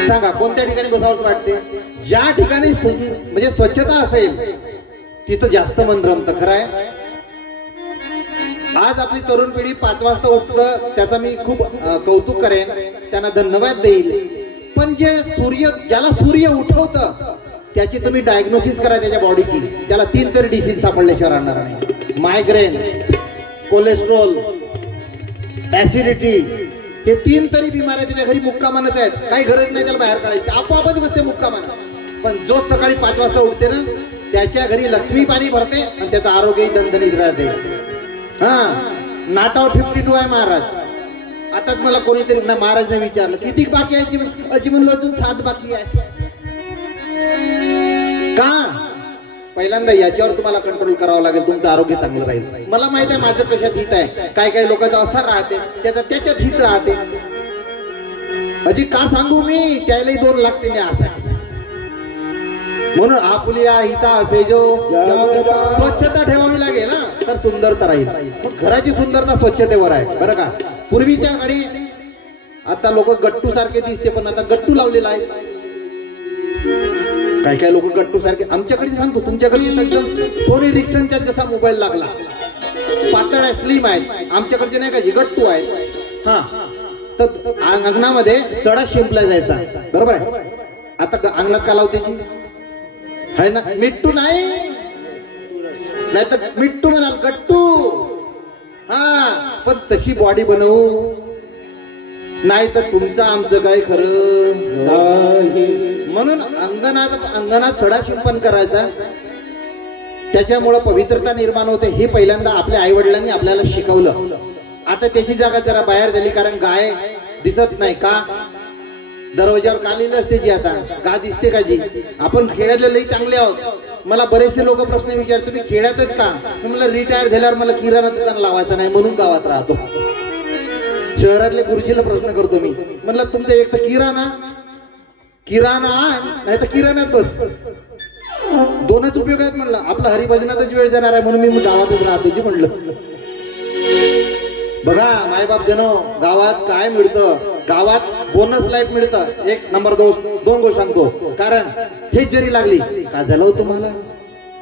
सांगा, कोणत्या ठिकाणी बसावं वाटते. ज्या ठिकाणी म्हणजे स्वच्छता असेल तिथं जास्त मन रमतं. खरं आहे. आज आपली तरुण पिढी 5 वाजता उठतं, त्याचा मी खूप कौतुक करेन, त्यांना धन्यवाद देईल. पण पण ज्याला सूर्य उठवतं त्याची तुम्ही डायग्नोसिस करा त्याच्या बॉडीची, त्याला 3 तरी डिसीज सापडल्याशिवाय राहणार नाही. मायग्रेन, कोलेस्ट्रॉल, ऍसिडिटी, हे 3 तरी बिमाऱ्या त्याच्या घरी मुक्कामानच आहेत. काही गरज नाही त्याला बाहेर काढायची, आपोआपच बसते मुक्कामानं. पण जो सकाळी 5 वाजता उठते ना त्याच्या घरी लक्ष्मी पाणी भरते आणि त्याचं आरोग्यही दणदणीत राहते. हा, नाट आउट 52 आहे महाराज. आताच मला कोणीतरी ना महाराजने विचारलं किती बाकी आहे अजी, म्हणलो अजून 7 बाकी आहे. का? पहिल्यांदा याच्यावर तुम्हाला कंट्रोल करावं लागेल, तुमचं आरोग्य चांगलं राहील. मला माहित आहे माझं कशात हित आहे, काय काय लोकांचं असं राहते त्याच्यात हित राहते. अजी का सांगू मी, त्यालाही 2 लागते मी असं. म्हणून आपुलिया हिता असे जो स्वच्छता ठेवावी लागेल ना तर सुंदरता राहील. मग घराची सुंदरता स्वच्छतेवर आहे बरं का. पूर्वीच्या काळी आता लोक गट्टू सारखे दिसते, पण आता गट्टू लावलेला आहे. काय काय लोक गट्टू सारखे, आमच्याकडे सांगतो तुमच्याकडे एकदम सोनी रिक्सनच्या जसा मोबाईल लागला, पातळ आहे, स्लिम आहे. आमच्याकडचे नाही का गट्टू आहेत. हा, तर अंगणामध्ये सडा शिंपला जायचा बरोबर आहे. आता अंगणात का लावते आहे ना, मिट्टू नाही, नाहीतर मिट्टू म्हणाल गट्टू. हा, पण तशी बॉडी बनवू नाही तर तुमचं आमचं काय खरं. म्हणून अंगणात सडा शिंपण करायचा, त्याच्यामुळं पवित्रता निर्माण होते. हे पहिल्यांदा आपल्या आई वडिलांनी आपल्याला शिकवलं. आता त्याची जागा जरा बाहेर झाली, कारण गाय दिसत नाही का, दरवाजावर का लिहिलं असते जी, आता का दिसते का जी. आपण खेड्यातले लई चांगले आहोत. मला बरेचसे लोक प्रश्न विचारतात तुम्ही खेड्यातच का, मला रिटायर झाल्यावर मला किराणा दुकान लावायचं नाही म्हणून गावात राहतो. शहरातले गुरुजीला प्रश्न करतो मी, म्हणलं तुमचं एक तर किराणा नाही तर किराणात बस, 2च उपयोग आहेत म्हणलं. आपला हरिभजनातच वेळ जाणार आहे म्हणून मी गावातच राहतो जी म्हणलं. बघा मायबाप जनो, गावात काय मिळतं, गावात बोनस लाईफ मिळतं. 1 नंबर 2 गोष्ट सांगतो, कारण हेच जरी लागली का झालं हो तुम्हाला,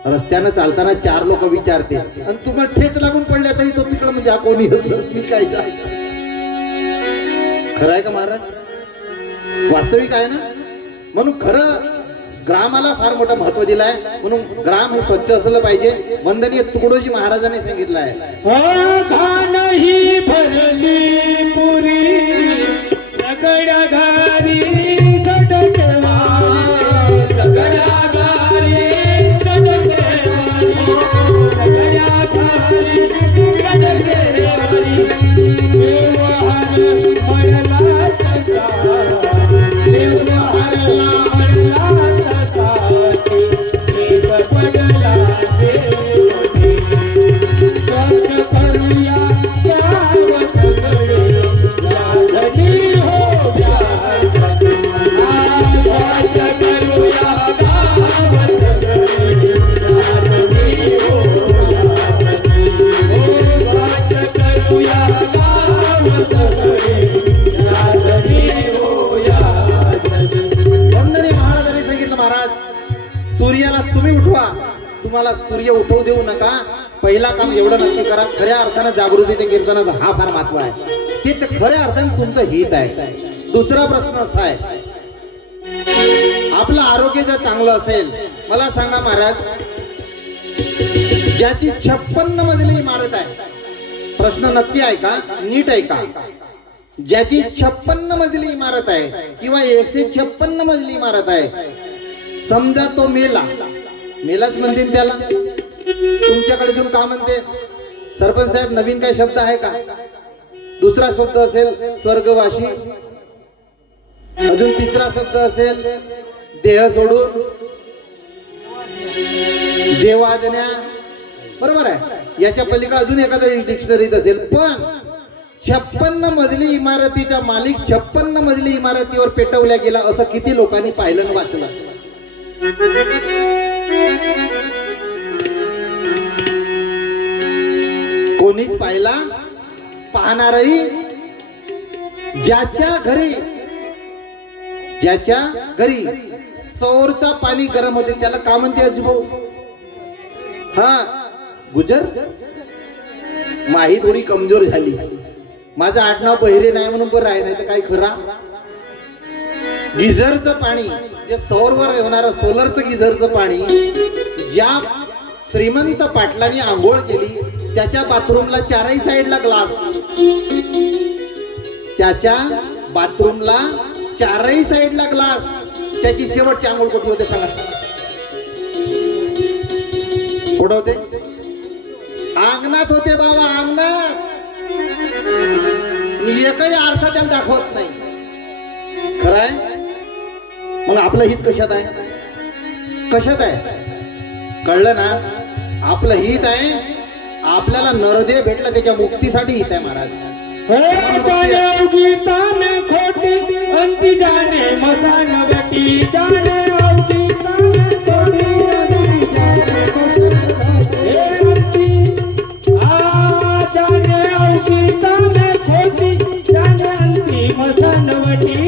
रस्त्यानं चालताना 4 लोक विचारते आणि तुम्हाला ठेच लागून पडल्या तरी तो तिकडं म्हणजे हा कोणी विकायचा. खरं आहे का महाराज, वास्तविक आहे ना. म्हणून खरं ग्रामाला फार मोठं महत्व दिलाय. म्हणून ग्राम हे स्वच्छ असलं पाहिजे. वंदनीय तुकडोजी महाराजांनी सांगितलं आहे, भरली पुरी सगळ्या घरी सडकवा, सगळ्या घरी सडकवा, सगळ्या घरी सडकवा, व्यवहार मरला ससा, व्यवहार मरला ससा, एक पडला देवती, स्वच्छ करूया गावात गडे, यादनी हो यादनी, स्वच्छ करूया गावात गडे, यादनी हो यादनी, स्वच्छ करूया गावात गडे, यादनी हो यादनी. वंदनीय महाराजांनी सांगितलं, महाराज सूर्याला तुम्ही उठवा, तुम्हाला सूर्य उठवू देऊ नका. पहिला काम एवढं नक्की करा, खऱ्या अर्थानं जागृतीच्या कीर्तनाचा हा फार महत्व आहे, ते खऱ्या अर्थानं तुमचं हित आहे. दुसरा प्रश्न असा आहे, आपलं आरोग्य जर चांगलं असेल, मला सांगा महाराज, ज्याची 56 मजली इमारत आहे, प्रश्न नक्की आहे का, नीट आहे का, ज्याची 56 मजली इमारत आहे किंवा 156 मजली इमारत आहे, समजा तो मेलाच म्हणतील त्याला. तुमच्याकडे घेऊन का म्हणते सरपंच साहेब, नवीन काय शब्द आहे का? दुसरा शब्द असेल स्वर्गवासी, अजून तिसरा शब्द असेल देह सोडून देवादन्या, बरोबर आहे. याच्या पलीकडे अजून एखादा डिक्शनरीत असेल. पण 56 मजली इमारतीचा मालिक 56 मजली इमारतीवर पेटवल्या गेला असं किती लोकांनी पाहिलं आणि वाचलं? कोणीच पाहिला, पाहणारही. ज्याच्या घरी सौरचा पाणी गरम होते त्याला का म्हणते अजूभाऊ? हा, गुजर. माही थोडी कमजोर झाली, माझं आडनाव बहिरे नाही म्हणून बरं आहे, नाही तर काय खरा. गिझरचं पाणी जे सौरवर येणारं सोलरचं गिझरचं पाणी ज्या श्रीमंत पाटलांनी आंघोळ केली त्याच्या बाथरूमला चारही साईडला ग्लास, त्याच्या बाथरूमला चारही साईडला ग्लास. त्याची शेवटची आंघोळ कुठे होते सांगा? कुठं होते? अंगणात होते बाबा, अंगणात. एकही आरसा त्याला दाखवत नाही. खरंय? मग आपलं हित कशात आहे? कशात आहे? कळलं ना? आपलं हित आहे, आपल्याला नरदेव भेटला त्याच्या मुक्तीसाठी हित आहे महाराज. जाने गीता में खोटी अंति जाने मसान बटी जाने गीता में खोटी जाने गीता में खोटी जाने अंति मसान बटी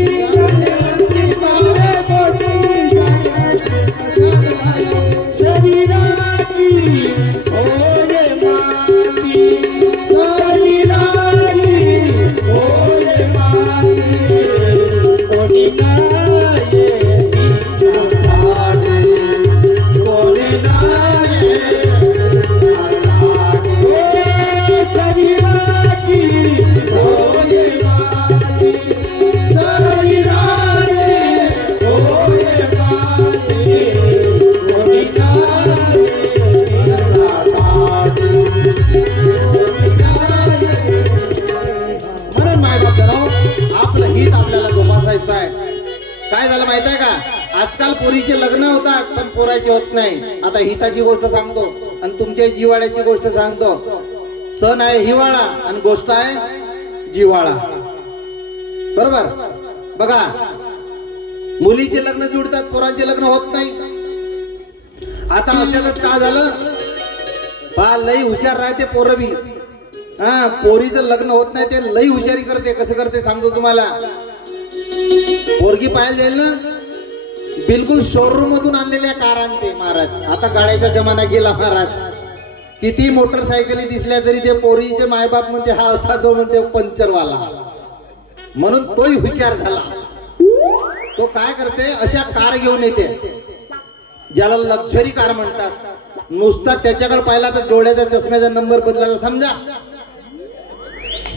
काय झालं माहित आहे का? आजकाल पोरीचे लग्न होतात पण पोराचे होत नाही. आता हिताची गोष्ट सांगतो आणि तुमच्या जिव्हाळ्याची गोष्ट सांगतो. सण आहे हिवाळा आणि गोष्ट आहे जिव्हाळा. बरोबर? बघा, मुलीचे लग्न जुळतात, पोरांचे लग्न होत नाही. आता अशातच का झालं? पा लई हुशार राहते पोरं बी. हा, पोरीचं लग्न होत नाही ते लई हुशारी करते. कसं करते सांगतो तुम्हाला. पोरगी पाहायला जाईल ना, बिलकुल शोरूम मधून आणलेल्या कार आणते महाराज. आता गाड्याचा जमाना गेला महाराज. किती मोटरसायकली दिसल्या तरी ते पोरीचे मायबाप म्हणते हा असा जो म्हणते पंक्चरवाला. म्हणून तोही हुशार झाला. तो काय करते, अशा कार घेऊन येते ज्याला लक्झरी कार म्हणतात. नुसता त्याच्याकडे पाहिला तर डोळ्याचा चष्म्याचा नंबर बदलायचा समजा.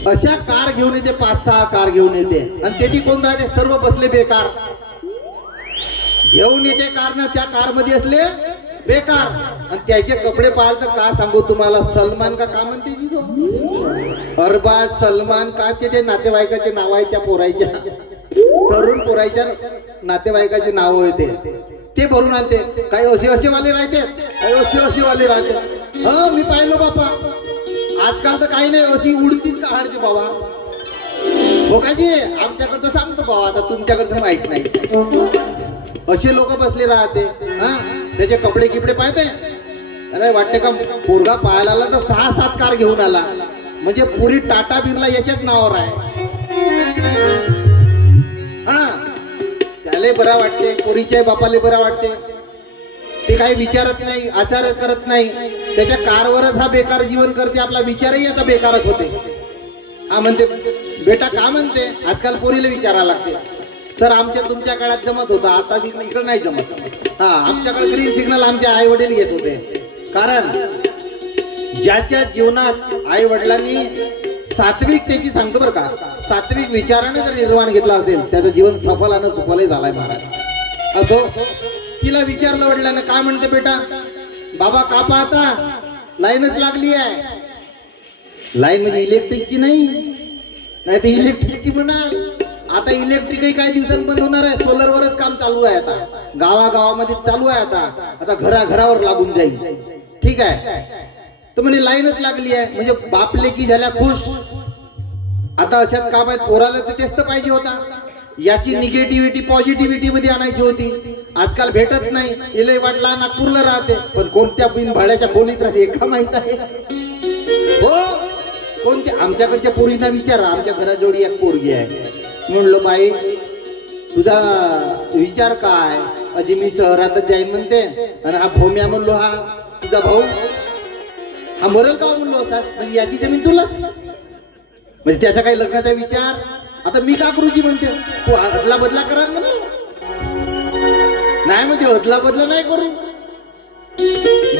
अशा कार घेऊन येते, 5-6 कार घेऊन येते आणि त्याची कोण राहते? सर्व बसले बेकार. घेऊन येते कार ना, त्या कार मध्ये असले बेकार आणि त्याचे कपडे पाहाल तर का सांगू तुम्हाला. सलमान का म्हणते जी तो अरबाज सलमान का ते नातेवाईकाचे नाव आहे त्या पोरायच्या, तरुण पोरायच्या नातेवाईकाचे नाव होते ते भरून आणते. काही असे वाले राहते, काही असे वाले राहते. हा, मी पाहिलो बापा. आजकाल तर काही नाही, अशी उडतीच काढते बाबा. हो का जी, आमच्याकडचं सांगतो बाबा, आता तुमच्याकडचं माहित नाही. असे लोक बसले राहते. हा, त्याचे कपडे किपडे पाहते. अरे वाटते का पोरगा पाहायला आला तर 6-7 कार घेऊन आला. म्हणजे पुरी टाटा बिर्ला याच्याच नावावर आहे. हा, त्याला बरा वाटते, पोरीच्या बापाला बरा वाटते. ते काही विचारत नाही, आचार करत नाही. त्याच्या कारवरच हा बेकार जीवन करते. आपला विचारही आता बेकारच होते. हा म्हणते बेटा का म्हणते. आजकाल पोरीला विचारायला लागते. सर आमच्या तुमच्या काळात जमत होता, आता इकडे नाही जमत. हा, आमच्याकडे ग्रीन सिग्नल आमचे आई वडील घेत होते. कारण ज्याच्या जीवनात आई वडिलांनी सात्विक, त्याची सांगतो बरं का, सात्विक विचाराने जर निर्माण घेतला असेल त्याचं जीवन सफल आणि सुफलही झालाय महाराज. असो, तिला विचारलं वडिलांना, काय म्हणते बेटा. बाबा का पाहता, लाईनच लागली आहे. लाईन म्हणजे इलेक्ट्रिकची नाही, नाही तर इलेक्ट्रिकची म्हणा. आता इलेक्ट्रिकही काही दिवसांनी बंद होणार आहे. सोलरवरच काम चालू आहे. आता गावागावामध्ये चालू आहे. आता घराघरावर लागून जाईल. ठीक आहे, तर म्हणजे लाईनच लागली आहे म्हणजे बापले की झाल्या खुश. आता अशात काम आहेत, पोराला तर तेच तर पाहिजे होता. याची निगेटिव्हिटी पॉझिटिव्हिटी मध्ये आणायची होती. आजकाल भेटत नाही. इले वाटला नागपूरला राहते पण कोणत्या बिन भाड्याच्या खोलीत राहते एका माहित आहे. हो, कोणत्या. आमच्याकडच्या पोरींना विचारा, आमच्या घराजोडी एक पोरगी आहे. म्हणलो बाई तुझा विचार काय. अजी मी शहरातच जाईन म्हणते. आणि हा भोम्या म्हणलो, हा तुझा भाऊ हा मरेल का म्हणलो असा. म्हणजे याची जमीन तुलाच. म्हणजे त्याचा काही लग्नाचा विचार. आता मी का करूची म्हणते, तू अदला बदला करा म्हणून. नाही म्हणजे अदला बदला नाही करू.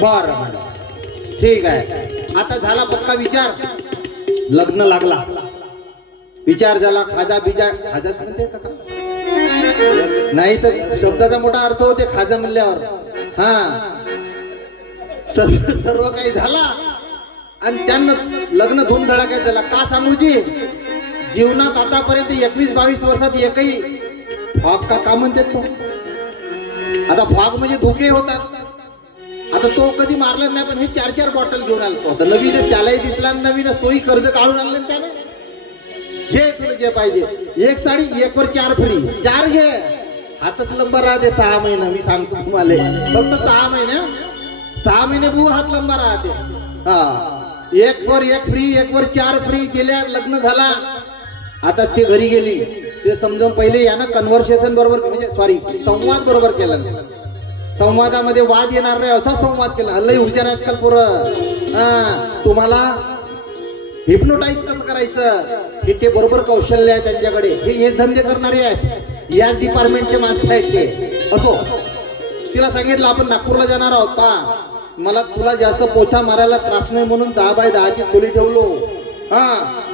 बर ठीक आहे. आता झाला पक्का विचार, लग्न लागला, विचार झाला, खाजा बिजा, खाजाच म्हणते का? नाही तर शब्दाचा मोठा अर्थ होते खाजा म्हणल्यावर. हा सर्व काही झाला आणि त्यांना लग्न धूमधडाक्यात झाला. का सांगूची, जीवनात आतापर्यंत 21-22 वर्षात एकही फॉग का म्हणतात तो. आता फॉग म्हणजे धोके होतात. आता तो कधी मारला नाही, पण हे 4-4 बॉटल घेऊन आला तो. नवीन त्यालाही दिसला, नवीन तोही कर्ज काढून आणलं त्याने. घे तुला जे पाहिजे, एक साडी 1 वर 4 फ्री, 4 घे. हातच लंबा राहते 6 महिने. मी सांगतो तुम्हाला, फक्त 6 महिने, 6 महिने बू हात लंबा राहते. हा 1 वर 1 फ्री, 1 वर 4 फ्री गेल्या. लग्न झाला, आता ते घरी गेली. ते समजावून पहिले यानं कन्व्हर्सेशन बरोबर, म्हणजे सॉरी संवाद बरोबर केला. संवादामध्ये वाद येणार नाही असा संवाद केला. लई हुशार आहेत काल पोरं. हा तुम्हाला हिप्नोटाईज कसं करायचं हे ते बरोबर कौशल्य आहे त्यांच्याकडे. हे धंदे करणारे आहेत, याच डिपार्टमेंटचे माणसं आहेत ते. असो, तिला सांगितलं आपण नागपूरला जाणार आहोत का, मला तुला जास्त पोछा मारायला त्रास नाही म्हणून 10 बाय 10 ची खोली ठेवलो. हा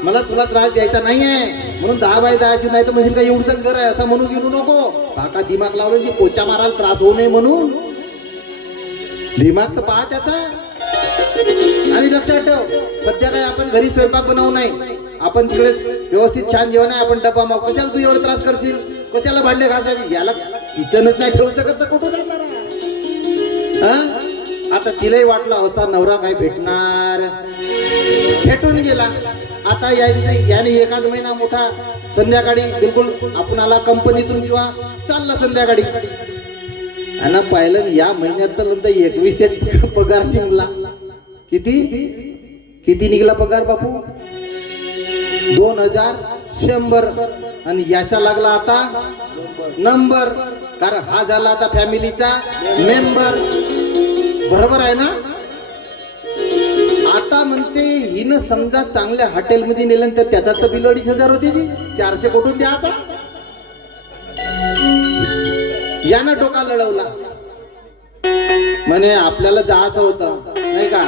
मला तुला त्रास द्यायचा नाहीये म्हणून 10 बाय 10 ची, नाही तर म्हणजे काय एवढंच घर आहे असं म्हणून घेऊ नको. काका दिमाग लावलं की पोछा मारायला त्रास होऊ नये म्हणून. दिमाग तर पहा त्याचा. आणि लक्षात ठेव, सध्या काय आपण घरी स्वयंपाक बनवू नाही, आपण तिकडे व्यवस्थित छान जेवण आहे, आपण डब्बा मागू. कशाला तू एवढा त्रास करशील, कशाला भांडे घासायची, याला किचनच नाही ठेवू शकत तर कुठून आणणार. आता तिलाही वाटलं असा नवरा काय भेटणार, भेटून गेला. आता याने एखाद महिना मोठा संध्याकाळी बिलकुल आपण आला कंपनीतून किंवा चालला संध्याकाळी, आणि पाहिलं या महिन्यात तर नंतर 21 पगार निघला. किती निघला पगार बापू, 2100. आणि याचा लागला आता नंबर, कारण हा झाला आता फॅमिलीचा मेंबर. बरोबर आहे ना. आता म्हणते हिनं समजा चांगल्या हॉटेलमध्ये नेलं तर त्याचा तर बिल 2,500 होते, 400 कुठून द्या आता. यानं डोका लढवला, म्हणे आपल्याला जायचं होतं नाही का,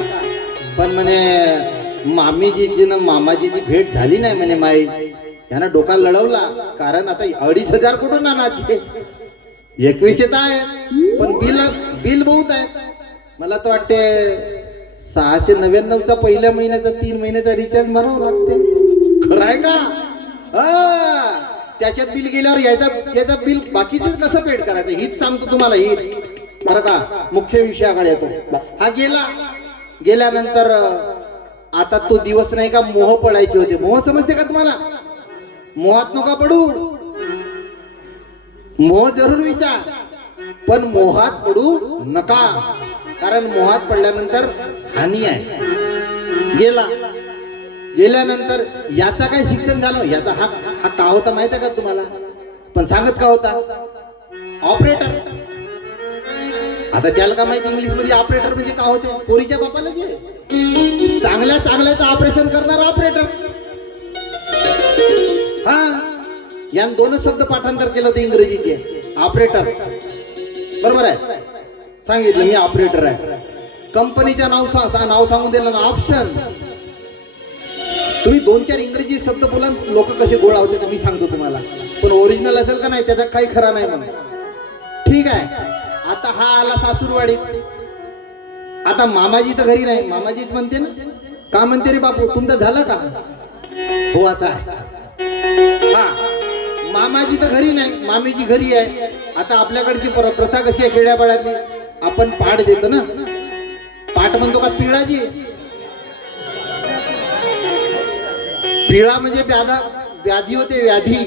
पण म्हणे मामीजीची ना मामाजीची भेट झाली नाही म्हणे माई. यानं डोका लढवला, कारण आता 2,500 कुठून आणायचे, 21 आहे पण बिल बहुत आहे. मला तर वाटते 699चा पहिल्या महिन्याचा 3 महिन्याचा रिचार्ज भरावं लागते. खरं आहे का. त्याच्यात बिल गेल्यावर याचा बिल बाकीचेच कसं पेड करायचं हीच सांगतो तुम्हाला. ही बरं का मुख्य विषयाकडे येतो. हा गेल्यानंतर आता तो दिवस नाही का मोह पडायचे होते. मोह समजते का तुम्हाला, मोहात नका पडू. मोह जरूर विचार, पण मोहात पडू नका, कारण मोहात पडल्यानंतर हानी आहे. गेल्यानंतर याचा काय शिक्षण झालं, याचा हा का होता माहित आहे का तुम्हाला, पण सांगत का होता, ऑपरेटर. आता त्याला का माहिती इंग्लिश मध्ये ऑपरेटर म्हणजे का होते, पोरीच्या बापाला जे चांगल्याचं ऑपरेशन करणार ऑपरेटर. हा यान 2 शब्द पाठांतर केलं होते इंग्रजीचे, ऑपरेटर. बरोबर आहे, सांगितलं मी ऑपरेटर आहे. कंपनीच्या नाव सांगून दिलं ना ऑप्शन. तुम्ही 2-4 इंग्रजी शब्द बोला, लोक कसे गोळा होते तर मी सांगतो तुम्हाला, पण ओरिजिनल असेल का नाही त्याचा काही खरा नाही म्हणून. ठीक आहे. आता हा आला सासूरवाडीत. आता मामाजी तर घरी नाही, मामाजीच म्हणते ना. का म्हणते रे बापू, तुमचा झाला का, हो आता. हा मामाजी तर घरी नाही, मामीजी घरी आहे. आता आपल्याकडची प्रथा कशी आहे खेड्यापाड्यातली, आपण पाठ देतो ना. पाठ म्हणतो का पिळाजी, पिळा म्हणजे व्याधी होते, व्याधी.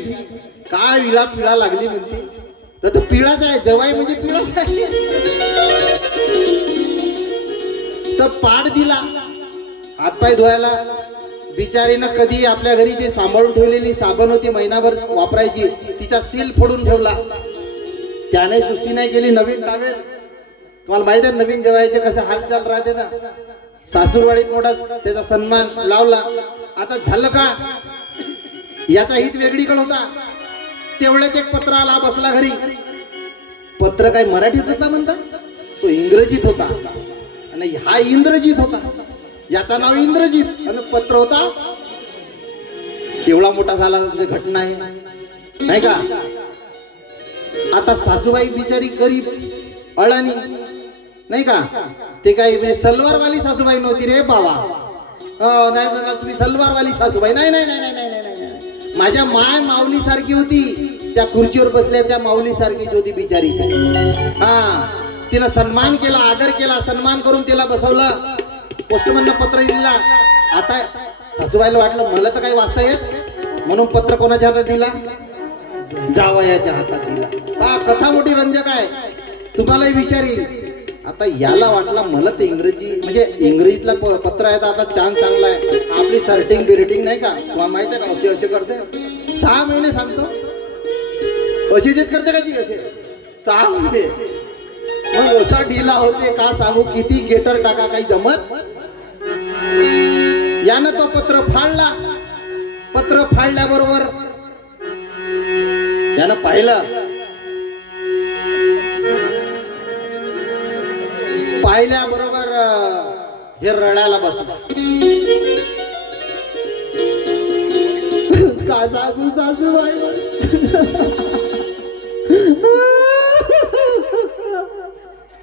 काय विळा पिळा लागली म्हणते, तर पिळाच आहे. जवाई म्हणजे पिळाच आहे. तर पाठ दिला हातपाय धुवायला. बिचारीनं कधी आपल्या घरी ते सांभाळून ठेवलेली साबण होती महिनाभर वापरायची, तिचा सील फोडून ठेवला. त्याने सुस्ती नाही केली, नवीन टावेल. तुम्हाला माहित आहे नवीन जवायचे कसं हालचाल राहते ना. सासूरवाडीत मोठा त्याचा सन्मान लावला. आता झालं का, याचा हित वेगळीकडे होता. तेवढ्यात एक पत्र आला, बसला घरी. पत्र काय मराठीत होता म्हणता, तो इंग्रजीत होता आणि हा इंद्रजीत होता. याचा नाव इंद्रजीत आणि पत्र होता. केवढा मोठा झाला घटना आहे नाही का. आता सासूबाई बिचारी गरीब अळानी नाही का, ते काही म्हणजे सलवारवाली सासूबाई नव्हती रे बाबा. नाही म्हणा तुम्ही सलवारवाली सासूबाई, नाही नाही नाही नाही नाही नाही, माझ्या माय माऊली सारखी होती. त्या खुर्चीवर बसल्या त्या माऊली सारखीच होती बिचारी. हा, तिला सन्मान केला, आदर केला, सन्मान करून तिला बसवलं. पोस्टमननं पत्र लिहिला. आता सासूबाईला वाटलं मला तर काही वाचता येत, म्हणून पत्र कोणाच्या हातात दिला, जावयाच्या हातात दिला. हा, कथा मोठी रंजक आहे, तुम्हालाही विचारी. आता याला वाटला मला ते इंग्रजी म्हणजे इंग्रजीतला पत्र आहे तर आता चान्स चांगला आहे. आपली सर्टिंग बिरेटिंग नाही का, तुम्हाला माहित आहे का, असे असे करते 6 महिने सांगतो, अशीच करते का जी असे 6 महिने. मग असा ढिला होते का सांगू, किती गेटर टाका काही जमत. यानं तो पत्र फाडला. पत्र फाडल्याबरोबर यानं पाहिलं, पाहिल्याबरोबर हे रडायला बसला. का सांगू सासूबाई,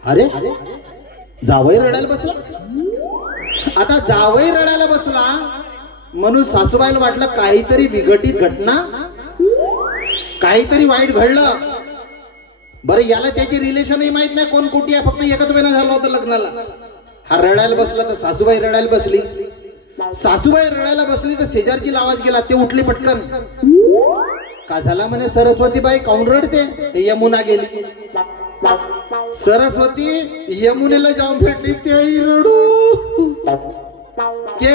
अरे जावई रडायला बसला. आता जावई रडायला बसला म्हणून सासूबाईला वाटलं काहीतरी विघटित घटना, काहीतरी वाईट घडलं. बरं, याला त्याची रिलेशनही माहित नाही, कोण कुठे आहे, फक्त एकच महिना झाला होता लग्नाला. हा रडायला बसला तर सासूबाई रडायला बसली. सासूबाई रडायला बसली तर शेजारची आवाज गेला. ते उठली पटकन. का झाला म्हणे, सरस्वतीबाई काऊन रडते. यमुना गेली. सरस्वती यमुनेला जाऊन भेटली. तेही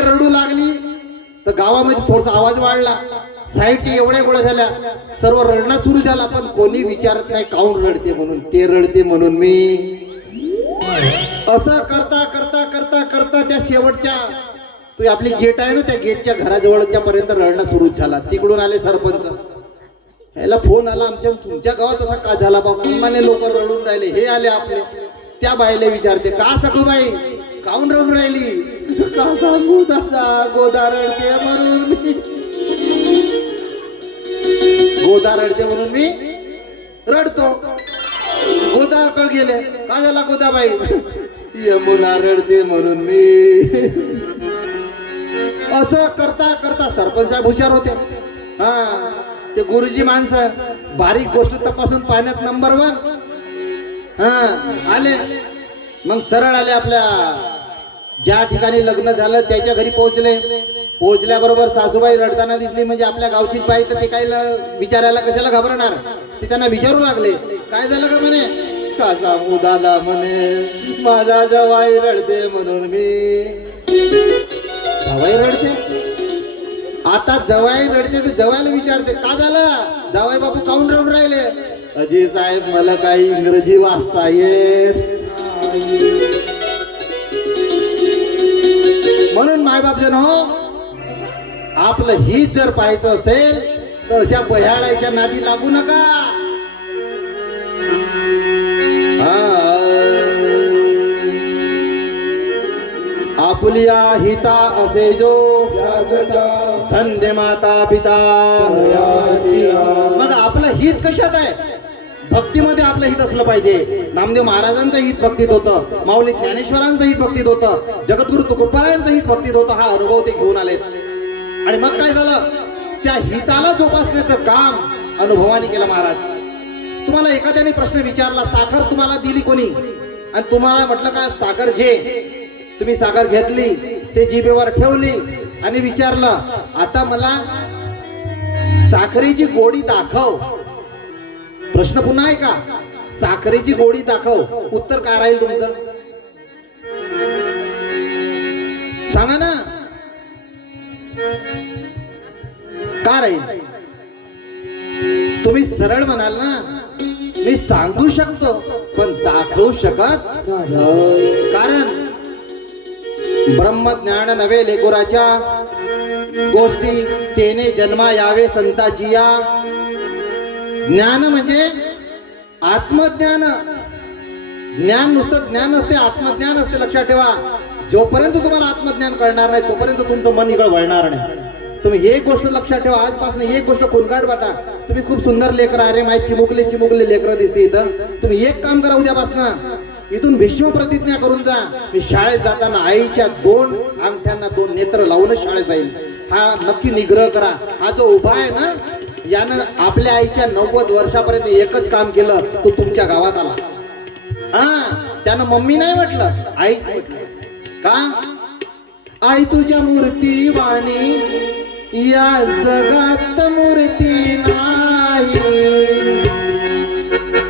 रडू लागली. तर गावामध्ये थोडासा आवाज वाढला. साईडच्या एवढ्या गोळ्या झाल्या, सर्व रडणं सुरू झाला. पण कोणी विचारत नाही काऊन रडते म्हणून. ते रडते म्हणून मी. असं करता करता करता करता त्या शेवटच्या, तू आपली गेट आहे ना, त्या गेटच्या घराजवळच्या पर्यंत रडणं सुरू झाला. तिकडून आले सरपंच. याला फोन आला, आमच्या तुमच्या गावात असा का झाला बाबा, कुंभाने लोक रडून राहिले. हे आले आपले. त्या बाईला विचारते, का सखूबाई काऊन रडून राहिली. का सांगू दादा, गोदा रडते म्हणून मी. गोदा रडते म्हणून मी रडतो. गोदा का गेले, का झाला गोदाबाई. यमुना रडते म्हणून मी. असं करता करता सरपंच साहेब हुशार होते. हा, ते गुरुजी माणसं बारीक गोष्ट तपासून पाहण्यात नंबर 1. हा, आले. मग सरळ आले आपल्या ज्या ठिकाणी लग्न झालं त्याच्या घरी पोहोचले. पोहोचल्याबरोबर सासूबाई रडताना दिसली म्हणजे आपल्या गावचीच बाई, तर ते काय विचारायला कशाला घाबरणार. ते त्यांना विचारू लागले, काय झालं का म्हणे. का सांगू दादा म्हणे, माझा जवाई रडते म्हणून मी. जवाई रडते. आता जवाई रडते तर जवायला विचारते, का झालं जावाई बापू काऊन रडून राहिले. अजी साहेब मला काही इंग्रजी वाचता येत. म्हणून मायबाप जन हो, आपलं हित जर पाहायचं असेल तर अशा बह्याळाच्या नादी लागू नका. आपुलिया हिता असे जो धन्य माता पिता. मग आपलं हित कशात आहे, भक्तीमध्ये आपलं हित असलं पाहिजे. नामदेव महाराजांचं हित भक्तीत होतं, माऊली ज्ञानेश्वरांचं हित भक्तीत होतं, जगद्गुरु तुकोबारायांचं हित भक्तीत होतं. हा अनुभव ते घेऊन आलेत. आणि मग काय झालं, त्या हिताला जोपासण्याचं काम अनुभवाने केलं महाराज. तुम्हाला एखाद्याने प्रश्न विचारला, साखर तुम्हाला दिली कोणी, आणि तुम्हाला म्हटलं का साखर घे. तुम्ही साखर घेतली, ते जिभेवर ठेवली आणि विचारलं, आता मला साखरेची गोडी दाखव. प्रश्न पुन्हा आहे का, साखरेची गोडी दाखव. उत्तर काय राहील तुमचं, सांगा ना. का राहील. तुम्ही सरळ म्हणाल ना, मी सांगू शकतो पण दाखवू शकत. कारण ब्रह्मज्ञान नवे लेकुराच्या गोष्टी तेने जन्मा यावे संताचिया. ज्ञान म्हणजे आत्मज्ञान, ज्ञान नुसतं ज्ञान असते, आत्मज्ञान असते. लक्षात ठेवा, जोपर्यंत तुम्हाला आत्मज्ञान कळणार नाही तोपर्यंत तुमचं मन इकडे वळणार नाही. तुम्ही एक गोष्ट लक्षात ठेवा, आजपासून एक गोष्ट कोणगाड वाटा. तुम्ही खूप सुंदर लेकर, अरे माय चिमुकले चिमुकले लेकर दिसते इथं. तुम्ही एक काम करा, उद्यापासून इथून भीष्म प्रतिज्ञा करून जा. मी शाळेत जाताना आईच्या 2 अंगठ्यांना 2 नेत्र लावूनच शाळेत जाईल. हा नक्की निग्रह करा. हा जो उभा आहे ना, यानं आपल्या आईच्या 90 वर्षापर्यंत एकच काम केलं, तो तुमच्या गावात आला. त्यानं मम्मी नाही म्हटलं, आईच म्हटलं. का? आई तुझ्या मूर्ती वाणी या जगात मूर्ती नाही.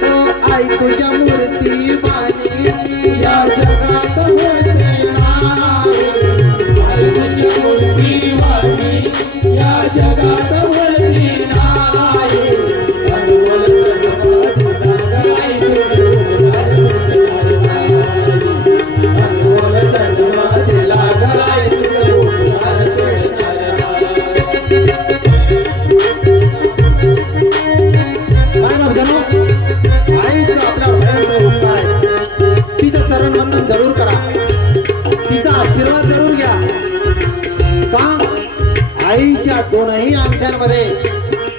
ओ आई तुझ्या मूर्ती वाणी या जगात मूर्ती नाही. आई तुझ्या मूर्ती वाणी या जगात मूर्ती नाही. अनमोल जन्म दिला ग आई तुझ्या, अनमोल जन्म दिला ग आई तुझ्या. आईचं आपल्या भयाचं उपकार आहे. तिचं चरण वंदन जरूर करा, तिचा आशीर्वाद जरूर घ्या. का? आईच्या 2ही अंगठ्यांमध्ये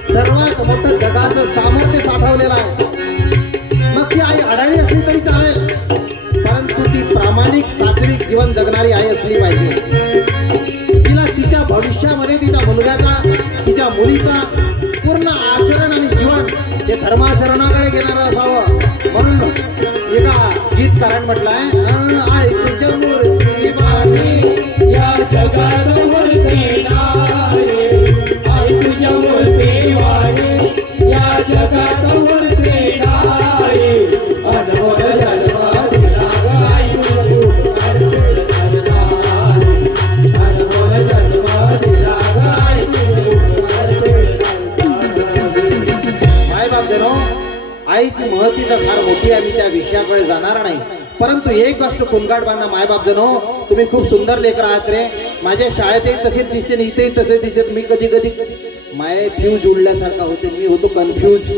सर्वात मोठं जगाचं सामर्थ्य साठवलेलं आहे. मग ती आई अडाणी असली तरी चालेल, परंतु ती प्रामाणिक सात्विक जीवन जगणारी आई असली पाहिजे. तिला तिच्या भविष्यामध्ये तिच्या मुलग्याचा, तिच्या मुलीचा पूर्ण आचरण आणि जीवन हे धर्माचरणाकडे गेणारं असावं. म्हणून एका गीतकारान म्हटलंय, आई तुझ्या मूर्ती वाणी या जगात मूर्ती नाही. आई तुझ्या मूर्ती वाणी या जगात मूर्ती नाही. अनमोल जन्म दिला ग आई तुझ्या, अनमोल जन्म दिला ग आई तुझ्या. मायबाप जनो, आईची महती तर फार मोठी आहे, मी त्या विषयाकडे जाणार नाही. परंतु एक गोष्ट कोणगाड बांधा मायबाप जनो, तुम्ही खूप सुंदर लेकर आहात रे. माझ्या शाळेतही तसेच दिसते आणि इथेही तसेच दिसते. मी कधी कधी माय फ्यूज उडल्यासारखा होते, मी होतो कन्फ्यूज.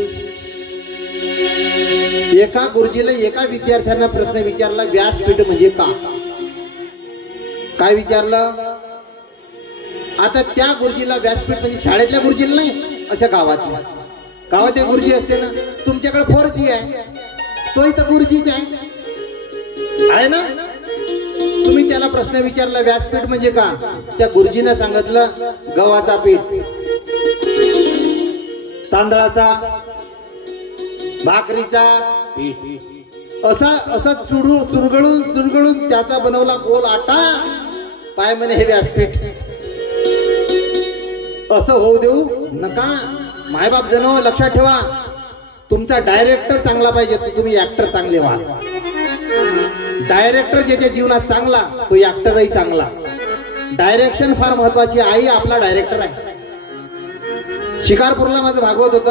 एका गुरुजीला एका विद्यार्थ्यांना प्रश्न विचारला, व्यासपीठ म्हणजे का? काय विचारलं? आता त्या गुरुजीला व्यासपीठ म्हणजे शाळेतल्या गुरुजीला नाही, अशा गावातल्या. गावात एक गुरुजी असते ना, तुमच्याकडे 4G आहे, तो इथं गुरुजीच आहे ना. तुम्ही त्याला प्रश्न विचारला व्यासपीठ म्हणजे का? त्या गुरुजीनं सांगितलं, गव्हाचा पीठ, तांदळाचा, भाकरीचा, असा चुरगळून चुरगळून त्याचा बनवला गोल आटा, पाय म्हणे हे व्यासपीठ. असं होऊ देऊ नका. मायबाप जनो, लक्षात ठेवा, तुमचा डायरेक्टर चांगला पाहिजे, तर तुम्ही ऍक्टर चांगले व्हा. डायरेक्टर ज्याच्या जीवनात चांगला, तो ऍक्टरही चांगला. डायरेक्शन फार महत्वाची. आई आपला डायरेक्टर आहे. शिकारपूरला माझं भागवत होतं.